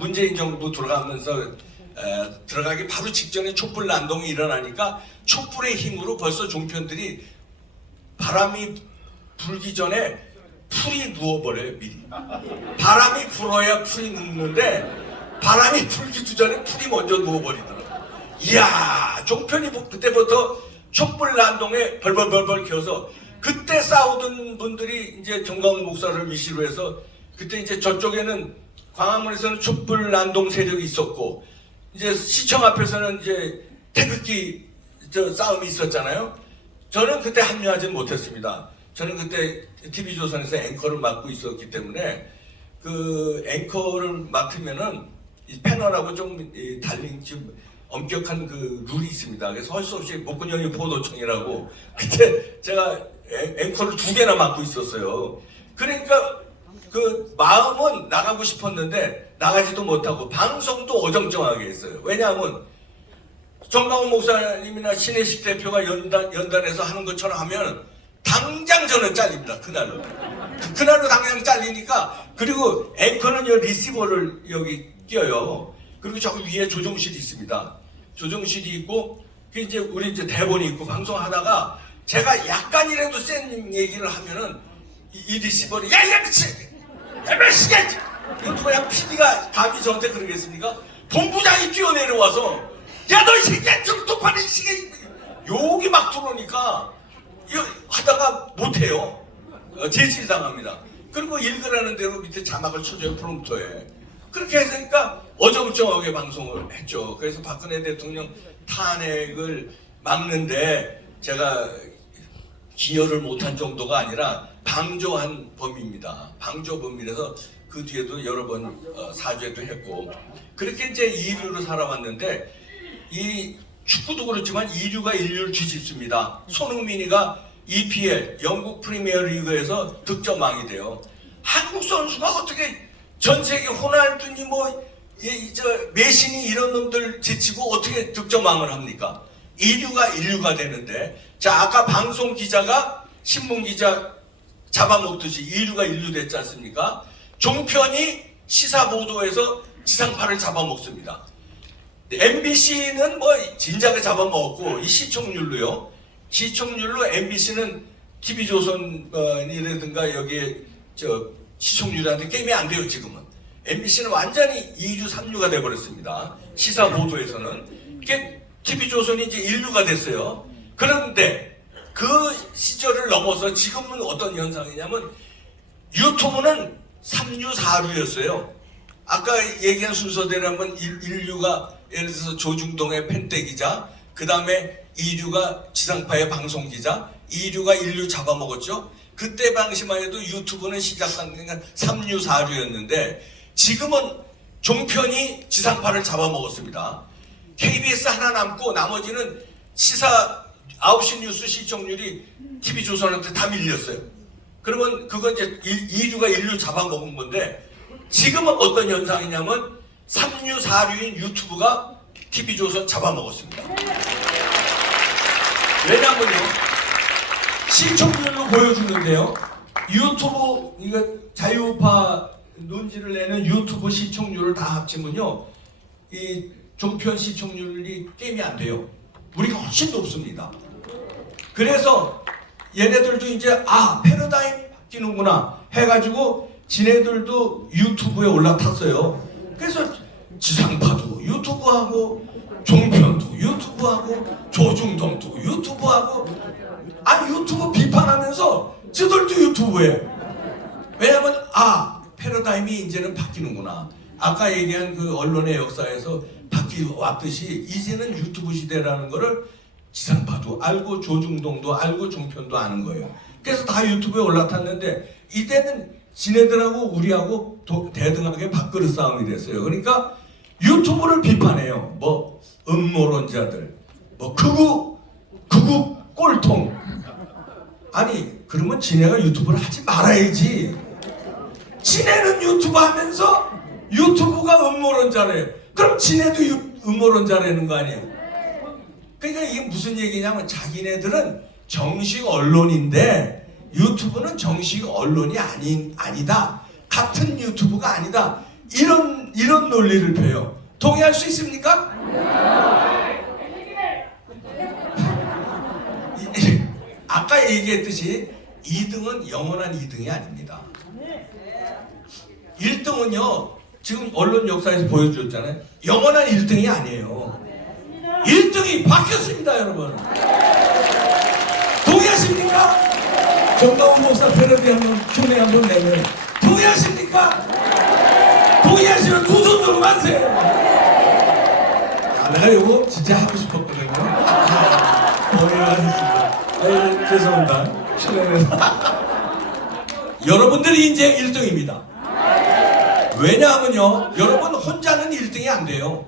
문재인 정부 들어가면서 들어가기 바로 직전에 촛불 난동이 일어나니까 촛불의 힘으로 벌써 종편들이 바람이 불기 전에 풀이 누워버려요. 미리. 바람이 불어야 풀이 눕는데 바람이 불기도 전에 풀이 먼저 누워버리더라고요. 이야, 종편이 그때부터 촛불 난동에 벌벌벌벌 켜서 그때 싸우던 분들이 이제 정광훈 목사를 위시로 해서 그때 이제 저쪽에는 광화문에서는 촛불 난동 세력이 있었고 이제 시청 앞에서는 이제 태극기 싸움이 있었잖아요. 저는 그때 합류하지 못했습니다. 저는 그때 TV조선에서 앵커를 맡고 있었기 때문에 그 앵커를 맡으면은 이 패널하고 좀 달린 좀 엄격한 그 룰이 있습니다. 그래서 할 수 없이 목근영이 보도청이라고 그때 제가 앵커를 2개나 맡고 있었어요. 그러니까 그 마음은 나가고 싶었는데 나가지도 못하고 방송도 어정쩡하게 했어요. 왜냐하면 정광훈 목사님이나 신혜식 대표가 연단에서 하는 것처럼 하면 당장 저는 잘립니다. 그날로 당장 잘리니까. 그리고 앵커는 요 리시버를 여기 껴요. 그리고 저기 위에 조종실이 있습니다. 조종실이 있고 그 이제 우리 이제 대본이 있고 방송하다가 제가 약간이라도 센 얘기를 하면은 이 리시버를 야 미친 야 미치게 누가 PD가 감히 저한테 그러겠습니까? 본부장이 뛰어내려와서 야 너 이 새끼야 좀 똑바로 이 새끼 욕이 막 들어오니까 이거 하다가 못해요. 제질 당합니다. 그리고 읽으라는 대로 밑에 자막을 쳐줘요. 프롬프터에. 그렇게 했으니까 어정쩡하게 방송을 했죠. 그래서 박근혜 대통령 탄핵을 막는데 제가 기여를 못한 정도가 아니라 방조한 범위입니다. 방조 범위라서 그 뒤에도 여러 번 사죄도 했고 그렇게 이제 이류로 살아왔는데 이 축구도 그렇지만 이류가 인류를 뒤집습니다. 손흥민이가 EPL 영국 프리미어리그에서 득점왕이 돼요. 한국 선수가 어떻게 전 세계 호날두니 메시니 이런 놈들 제치고 어떻게 득점왕을 합니까? 인류가 되는데 자 아까 방송 기자가 신문 기자 잡아먹듯이 인류가 됐지 않습니까? 종편이 시사 보도에서 지상파를 잡아먹습니다. MBC는 진작에 잡아먹었고 이 시청률로 MBC는 TV조선이라든가 여기에 시청률한테 게임이 안 돼요. 지금은 MBC는 완전히 2류 3류가 돼버렸습니다. 시사 보도에서는 이게 TV조선이 이제 1류가 됐어요. 그런데 그 시절을 넘어서 지금은 어떤 현상이냐면 유튜브는 3류 4류였어요. 아까 얘기한 순서대로라면 인류가 예를 들어서 조중동의 펜떼기자, 그 다음에 이류가 지상파의 방송기자, 이류가 인류 잡아먹었죠. 그때 당시만 해도 유튜브는 시작 단계가 3류, 4류였는데 지금은 종편이 지상파를 잡아먹었습니다. KBS 하나 남고 나머지는 시사 9시 뉴스 시청률이 TV조선한테 다 밀렸어요. 그러면 그건 이제 이류가 인류 잡아먹은 건데 지금은 어떤 현상이냐면 3류, 4류인 유튜브가 TV조선 잡아먹었습니다. 왜냐면요, 시청률로 보여주는데요. 유튜브, 이거 자유우파 논지를 내는 유튜브 시청률을 다 합치면요, 이 종편 시청률이 게임이 안 돼요. 우리가 훨씬 높습니다. 그래서 얘네들도 이제 패러다임 바뀌는구나 해가지고 지네들도 유튜브에 올라탔어요. 그래서 지상파도 유튜브하고 종편도 유튜브하고 조중동도 유튜브하고 유튜브 비판하면서 저들도 유튜브에. 왜냐면 패러다임이 이제는 바뀌는구나. 아까 얘기한 그 언론의 역사에서 바뀌어왔듯이 이제는 유튜브 시대라는 거를 지상파도 알고 조중동도 알고 종편도 아는 거예요. 그래서 다 유튜브에 올라탔는데 이때는 지네들하고 우리하고 대등하게 밥그릇 싸움이 됐어요. 그러니까 유튜브를 비판해요. 뭐 음모론자들, 뭐 극우 꼴통. 아니 그러면 지네가 유튜브를 하지 말아야지. 지네는 유튜브 하면서 유튜브가 음모론자래. 그럼 지네도 음모론자라는 거 아니에요. 그러니까 이게 무슨 얘기냐면 자기네들은 정식 언론인데 유튜브는 정식 언론이 아니다. 같은 유튜브가 아니다. 이런 논리를 펴요. 동의할 수 있습니까? 아까 얘기했듯이 2등은 영원한 2등이 아닙니다. 1등은요, 지금 언론 역사에서 보여줬잖아요. 영원한 1등이 아니에요. 1등이 바뀌었습니다, 여러분. 동의하십니까? 정가훈 목사 패러디 한번 흉내 한번 내면 동의하십니까? 동의하시면 두 손 들고 만세. 내가 이거 진짜 하고 싶었거든요. 동의하셨습니다. 죄송합니다. 실례해서. 여러분들이 이제 1등입니다. 왜냐하면요, 여러분 혼자는 1등이 안 돼요.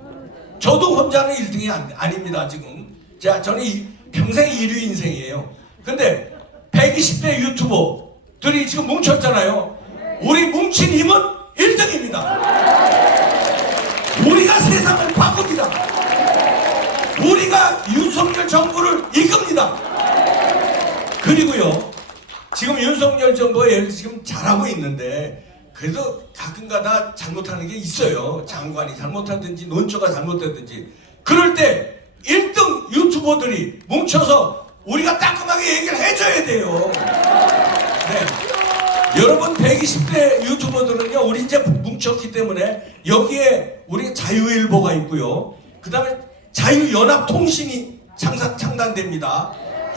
저도 혼자는 1등이 아닙니다, 지금. 저는 평생 1위 인생이에요. 근데 120대 유튜버들이 지금 뭉쳤잖아요. 우리 뭉친 힘은 1등입니다. 우리가 세상을 바꿉니다. 우리가 윤석열 정부를 이끕니다. 그리고요, 지금 윤석열 정부가 지금 잘하고 있는데 그래도 가끔가다 잘못하는 게 있어요. 장관이 잘못하든지 논조가 잘못하든지. 그럴 때 1등 유튜버들이 뭉쳐서 우리가 따끔하게 얘기를 해줘야 돼요. 네. 여러분 120대 유튜버들은요, 우리 이제 뭉쳤기 때문에 여기에 우리 자유일보가 있고요. 그 다음에 자유연합통신이 창단됩니다.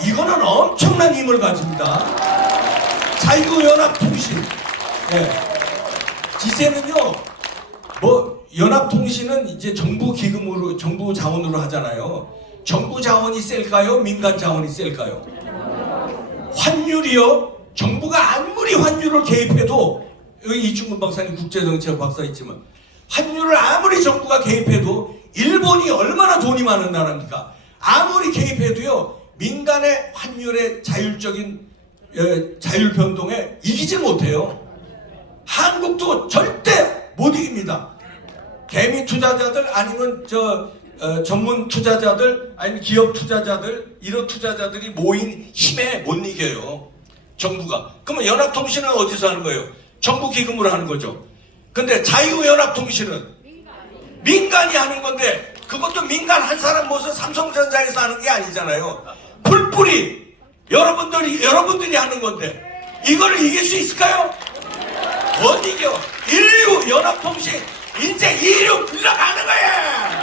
이거는 엄청난 힘을 가집니다. 자유연합통신. 네. 이제는요, 뭐 연합통신은 이제 정부 기금으로, 정부 자원으로 하잖아요. 정부 자원이 셀까요? 민간 자원이 셀까요? 환율이요, 정부가 아무리 환율을 개입해도, 여기 이충근 박사님 국제정치학 박사 있지만, 환율을 아무리 정부가 개입해도 일본이 얼마나 돈이 많은 나라입니까? 아무리 개입해도요, 민간의 환율의 자율적인 자율 변동에 이기지 못해요. 한국도 절대 못 이깁니다. 개미 투자자들 아니면 전문 투자자들 아니면 기업 투자자들, 이런 투자자들이 모인 힘에 못 이겨요, 정부가. 그러면 연합통신은 어디서 하는 거예요? 정부 기금으로 하는 거죠. 근데 자유연합통신은 민간이 하는 건데, 그것도 민간 한 사람 무슨 삼성전자에서 하는 게 아니잖아요. 풀뿌리 여러분들이 하는 건데 이걸 이길 수 있을까요? 못 이겨. 인류 연합통신 이제 2류 불러가는 거야.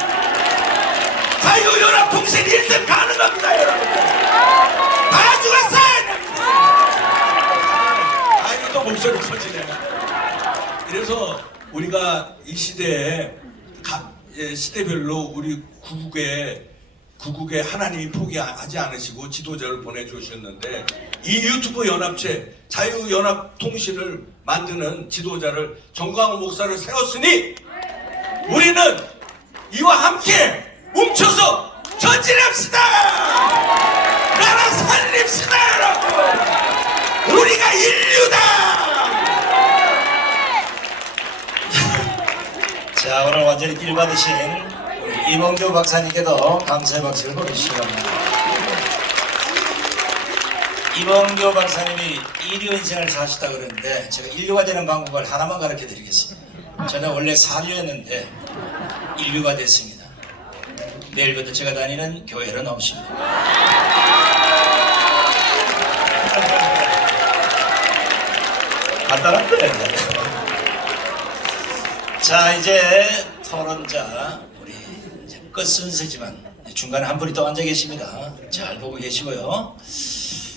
자유연합통신 1등 가는 겁니다, 여러분. 다 죽었어. 아이고 또 목소리 커지네. 그래서 우리가 이 시대에 각 시대별로 우리 구국에 하나님이 포기하지 않으시고 지도자를 보내주셨는데 이 유튜브 연합체 자유연합통신을 만드는 지도자를 정광훈 목사를 세웠으니 우리는 이와 함께 뭉쳐서 전진합시다. 나라 살립시다 여러분. 우리가 인류다. 자, 오늘 완전히 길 받으신 우리 이몽규 박사님께도 감사의 박수를 보내주시기 바랍니다. 이몽규 박사님이 인류 인생을 사시다 그러는데 제가 인류가 되는 방법을 하나만 가르쳐 드리겠습니다. 저는 원래 사류였는데 인류가 됐습니다. 내일부터 제가 다니는 교회로 나오십니다. 간단한데. 자, 이제 토론자 우리 이제 끝 순서지만 중간에 한 분이 또 앉아 계십니다. 잘 보고 계시고요.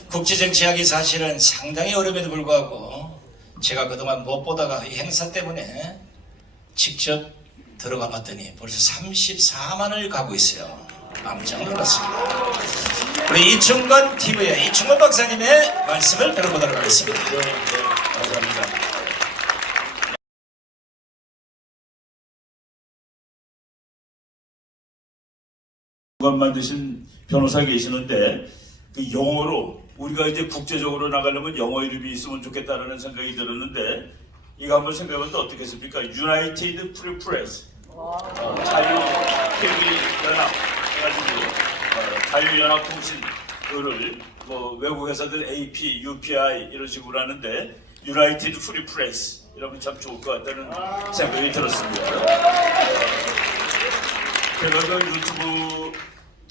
국제정치학이 사실은 상당히 어려움에도 불구하고 제가 그동안 못 보다가 이 행사 때문에 직접 들어가 봤더니 벌써 34만을 가고 있어요. 깜짝 놀랐습니다. 우리 이충건 TV의 이충건 박사님의 말씀을 들어보도록 하겠습니다. 감사합니다. 만드신 변호사 계시는데 그 영어로 우리가 이제 국제적으로 나가려면 영어 이름이 있으면 좋겠다라는 생각이 들었는데 이거 한번 생각해보면 어떻겠습니까? United Free Press 자유 TV 연합 해가지고 자유연합통신을 뭐 외국 회사들 AP, UPI 이런 식으로 하는데 United Free Press 이러면 참 좋을 것 같다는 생각이 들었습니다. 제가 그 유튜브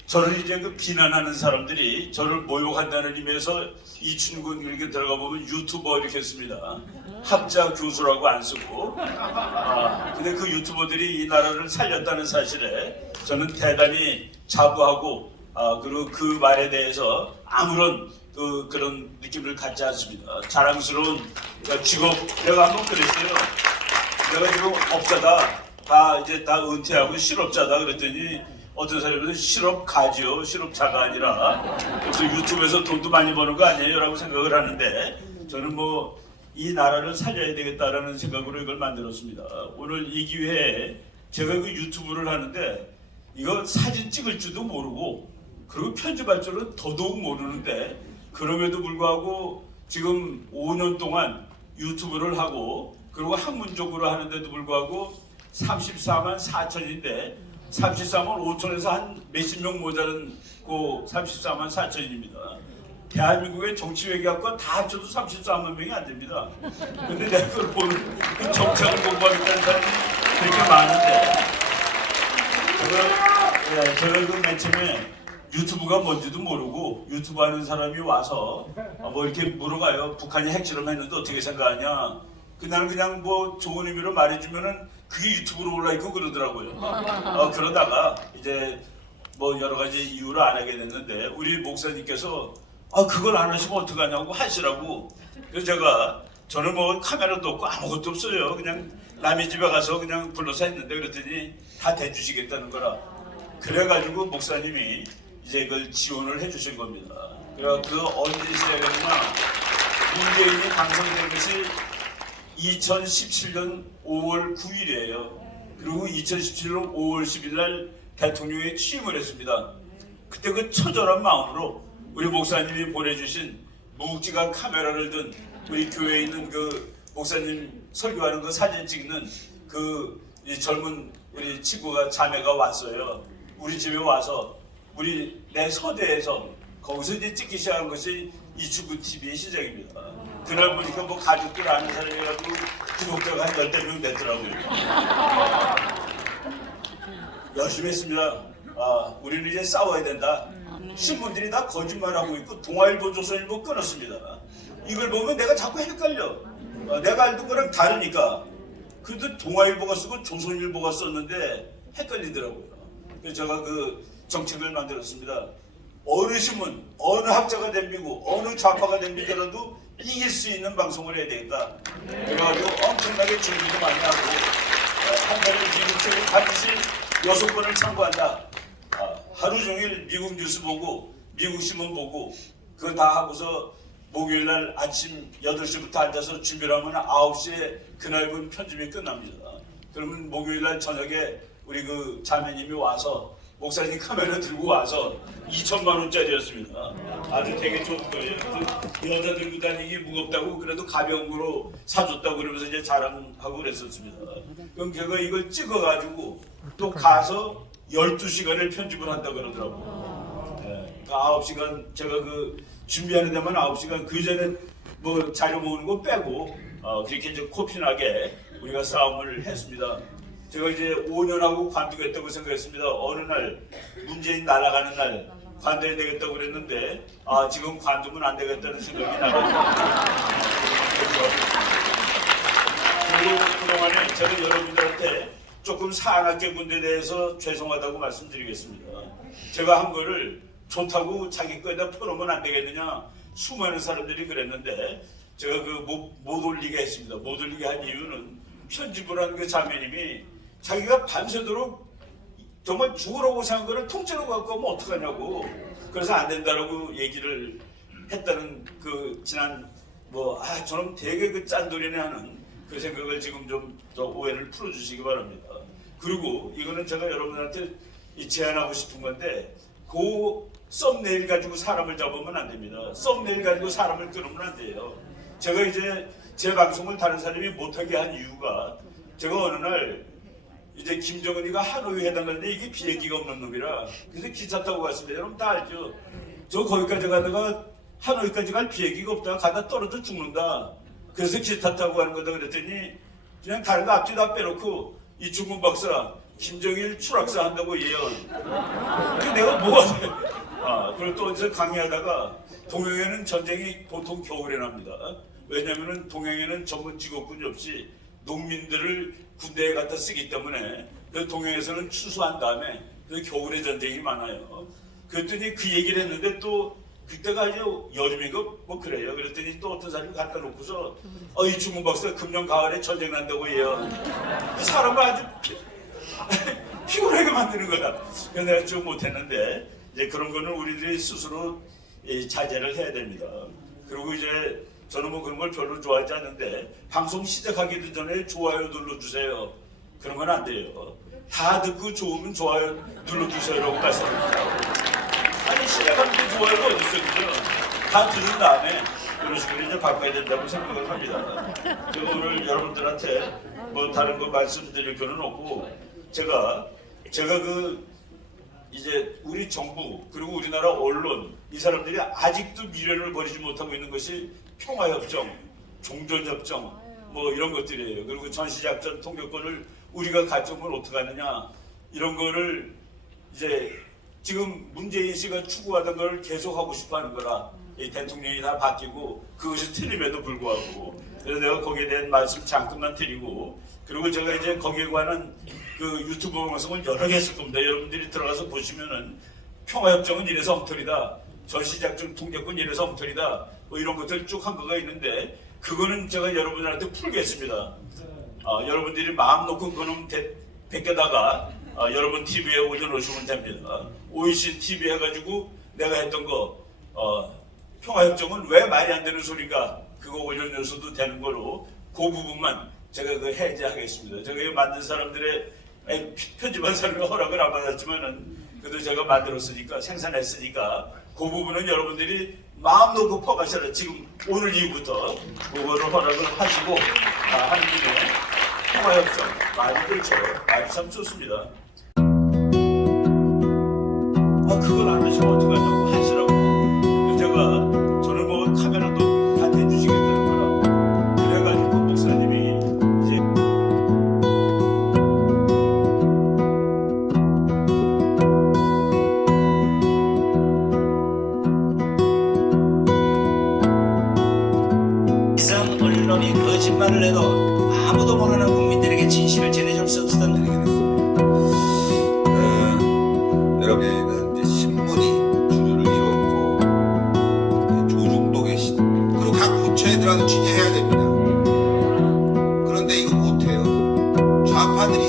저를 이제 그 비난하는 사람들이 저를 모욕한다는 의미에서 이춘근 이렇게 들어가 보면 유튜버 이렇게 했습니다. 학자 교수라고 안 쓰고. 근데 그 유튜버들이 이 나라를 살렸다는 사실에 저는 대단히 자부하고 그리고 그 말에 대해서 아무런 그런 느낌을 갖지 않습니다. 자랑스러운 직업 내가 한번 그랬어요. 내가 지금 업자다. 다 은퇴하고 실업자다 그랬더니 어떤 사람은 실업가지요, 실업자가 아니라 그래서 유튜브에서 돈도 많이 버는 거 아니에요? 라고 생각을 하는데 저는 뭐 이 나라를 살려야 되겠다라는 생각으로 이걸 만들었습니다. 오늘 이 기회에 제가 그 유튜브를 하는데 이거 사진 찍을 줄도 모르고 그리고 편집할 줄은 더더욱 모르는데 그럼에도 불구하고 지금 5년 동안 유튜브를 하고 그리고 학문적으로 하는데도 불구하고 34만 4천인데 34만 5천에서 한 몇십 명 모자른 그 34만 4천입니다. 대한민국의 정치외교학과 다 합쳐도 34만 명이 안 됩니다. 근데 내가 그걸 보는 그 정책을 공부하겠다는 사람이 그렇게 많은데 제가 그 맨 처음에 유튜브가 뭔지도 모르고 유튜브 하는 사람이 와서 뭐 이렇게 물어봐요. 북한이 핵실험했는데 어떻게 생각하냐? 나는 그냥 뭐 좋은 의미로 말해주면은 그게 유튜브로 올라있고 그러더라고요. 그러다가 이제 뭐 여러 가지 이유로 안 하게 됐는데 우리 목사님께서 그걸 안 하시면 어떡하냐고 하시라고. 그래서 저는 뭐 카메라도 없고 아무것도 없어요. 그냥 남의 집에 가서 그냥 불러서 했는데 그랬더니 다 대주시겠다는 거라. 그래가지고 목사님이 이제 그걸 지원을 해주신 겁니다. 그래서 언제 시작했나 문재인이 당선된 것이 2017년 5월 9일이에요. 그리고 2017년 5월 10일 날 대통령에 취임을 했습니다. 그때 그 처절한 마음으로 우리 목사님이 보내주신 무국지간 카메라를 든 우리 교회에 있는 그 목사님 설교하는 그 사진 찍는 그 젊은 우리 친구가 자매가 왔어요. 우리 집에 와서 내 서대에서 거기서 이제 찍기 시작한 것이 이충근 TV의 시작입니다. 그날 보니까 뭐 가족들 아는 사람이라고 구독자가 한 10명 됐더라고요. 열심히 했습니다. 우리는 이제 싸워야 된다. 신문들이 다 거짓말하고 있고 동아일보, 조선일보 끊었습니다. 이걸 보면 내가 자꾸 헷갈려. 내가 알던 거랑 다르니까. 그래도 동아일보가 쓰고 조선일보가 썼는데 헷갈리더라고요. 그래서 제가 그 정책을 만들었습니다. 어느 신문, 어느 학자가 덤비고 어느 좌파가 덤비더라도 이길 수 있는 방송을 해야 되겠다. 그래가지고 엄청나게 준비도 많이 하고 한 달에 미국 책을 반드시 6권을 참고한다. 하루 종일 미국 뉴스 보고 미국 신문 보고 그거 다 하고서 목요일 날 아침 8시부터 앉아서 준비를 하면 9시에 그날분 편집이 끝납니다. 그러면 목요일 날 저녁에 우리 그 자매님이 와서 목사님 카메라 들고 와서 2천만 원짜리였습니다. 아주 되게 좋은 거예요. 그 여자 들고 다니기 무겁다고 그래도 가벼운 거로 사줬다고 그러면서 이제 자랑하고 그랬었습니다. 그럼 걔가 이걸 찍어가지고 또 가서 12시간을 편집을 한다 그러더라고요. 네, 그 9시간 제가 그 준비하는 데만 9시간 그 전에 뭐 자료 모으는 거 빼고 그렇게 이제 코피나게 우리가 싸움을 했습니다. 제가 이제 5년하고 관두겠다고 생각했습니다. 어느 날 문재인 날아가는 날 관둬야 되겠다고 그랬는데 지금 관두면 안 되겠다는 생각이 나거든요. 그리고 그동안에 제가 여러분들한테 조금 사안학교 군대에 대해서 죄송하다고 말씀드리겠습니다. 제가 한 거를 좋다고 자기 거에다 퍼놓으면 안 되겠느냐 수많은 사람들이 그랬는데 제가 그 못 올리게 했습니다. 못 올리게 한 이유는 편집을 한 그 자매님이 자기가 밤새도록 정말 죽으라고 생각한 거를 통째로 갖고 오면 어떡하냐고 그래서 안 된다라고 얘기를 했다는 그 지난 저는 되게 그 짠돌이네 하는 그 생각을 지금 좀 더 오해를 풀어주시기 바랍니다. 그리고 이거는 제가 여러분한테 제안하고 싶은 건데 그 썸네일 가지고 사람을 잡으면 안 됩니다. 썸네일 가지고 사람을 끌으면 안 돼요. 제가 이제 제 방송을 다른 사람이 못하게 한 이유가 제가 어느 날 이제 김정은이가 하노이 회담 갔는데 이게 비행기가 없는 놈이라 그래서 기차 타고 갔습니다. 여러분 다 알죠? 저 거기까지 가다가 하노이까지 갈 비행기가 없다. 가다 떨어져 죽는다. 그래서 기차 타고 가는 거다 그랬더니 그냥 다른 거 앞뒤 다 빼놓고 이 중군 박사 김정일 추락사 한다고 예언. 그 내가 뭐가 돼? 그리고 또 어디서 강의하다가 동해에는 전쟁이 보통 겨울에 납니다. 왜냐하면 동해에는 전문 직업군이 없이 농민들을 군대에 갖다 쓰기 때문에 그 동해에서는 추수한 다음에 그 겨울에 전쟁이 많아요. 그랬더니 그 얘기를 했는데 또 그때가 이제 여름인가 뭐 그래요. 그랬더니 또 어떤 사람이 갖다 놓고서 이 중국 박사가 금년 가을에 전쟁 난다고 예요. 사람을 아주 피곤하게 만드는 거다. 그래서 내가 좀 못했는데 이제 그런 거는 우리들이 스스로 자제를 해야 됩니다. 그리고 이제 저는 뭐 그런 걸 별로 좋아하지 않는데 방송 시작하기도 전에 좋아요 눌러주세요. 그런 건 안 돼요. 다 듣고 좋으면 좋아요 눌러주세요라고 말씀드립니다. 아니 시작하는데 좋아요가 어디 있어요? 다 들은 다음에 이런 식으로 이제 바꿔야 된다고 생각을 합니다. 제가 오늘 여러분들한테 뭐 다른 거 말씀드릴 거는 없고 제가 그 이제 우리 정부 그리고 우리나라 언론 이 사람들이 아직도 미련을 버리지 못하고 있는 것이 평화협정, 종전협정 뭐 이런 것들이에요. 그리고 전시작전 통역권을 우리가 가져오면 어떡하느냐 이런 거를 이제 지금 문재인 씨가 추구하던 걸 계속하고 싶어하는 거라 이 대통령이 다 바뀌고 그것이 틀림에도 불구하고 그래서 내가 거기에 대한 말씀 잠깐만 드리고 그리고 제가 이제 거기에 관한 그 유튜브 방송을 여러 개 했을 겁니다. 여러분들이 들어가서 보시면은 평화협정은 이래서 엉터리다. 전시작전 통제권 이래서 엉터리다. 뭐 이런 것들 쭉 한 거가 있는데 그거는 제가 여러분들한테 풀겠습니다. 여러분들이 마음 놓고 그놈 베껴다가 여러분 TV에 올려놓으시면 됩니다. OECD TV 해가지고 내가 했던 거 평화협정은 왜 말이 안 되는 소리가 그거 올려놓으셔도 되는 거로 그 부분만 제가 그 해제하겠습니다. 제가 이거 만든 사람들의 편집한 사람의 허락을 안 받았지만은 그래도 제가 만들었으니까 생산했으니까 그 부분은 여러분들이 마음 놓고 퍼가셔라. 지금 오늘 이후부터 그거를 허락을 하시고 하는 김에 평화협정 많이 그렇죠. 말이 참 좋습니다. 그걸 안 하시면 어떡하냐고 하시라고. 제가 저는 뭐 카메라도 다 대주시겠다는 거라고 그래가지고 목사님이 이제 이상 언론이 거짓말을 해도 아무도 모르는 국민들에게 진실을 전해줄 수 없었던 여러분에는 이제 신문이 주류를 이뤘고 조중동의 그리고 각 근처에 들어가서 취재해야 됩니다. 그런데 이거 못해요. 좌파들이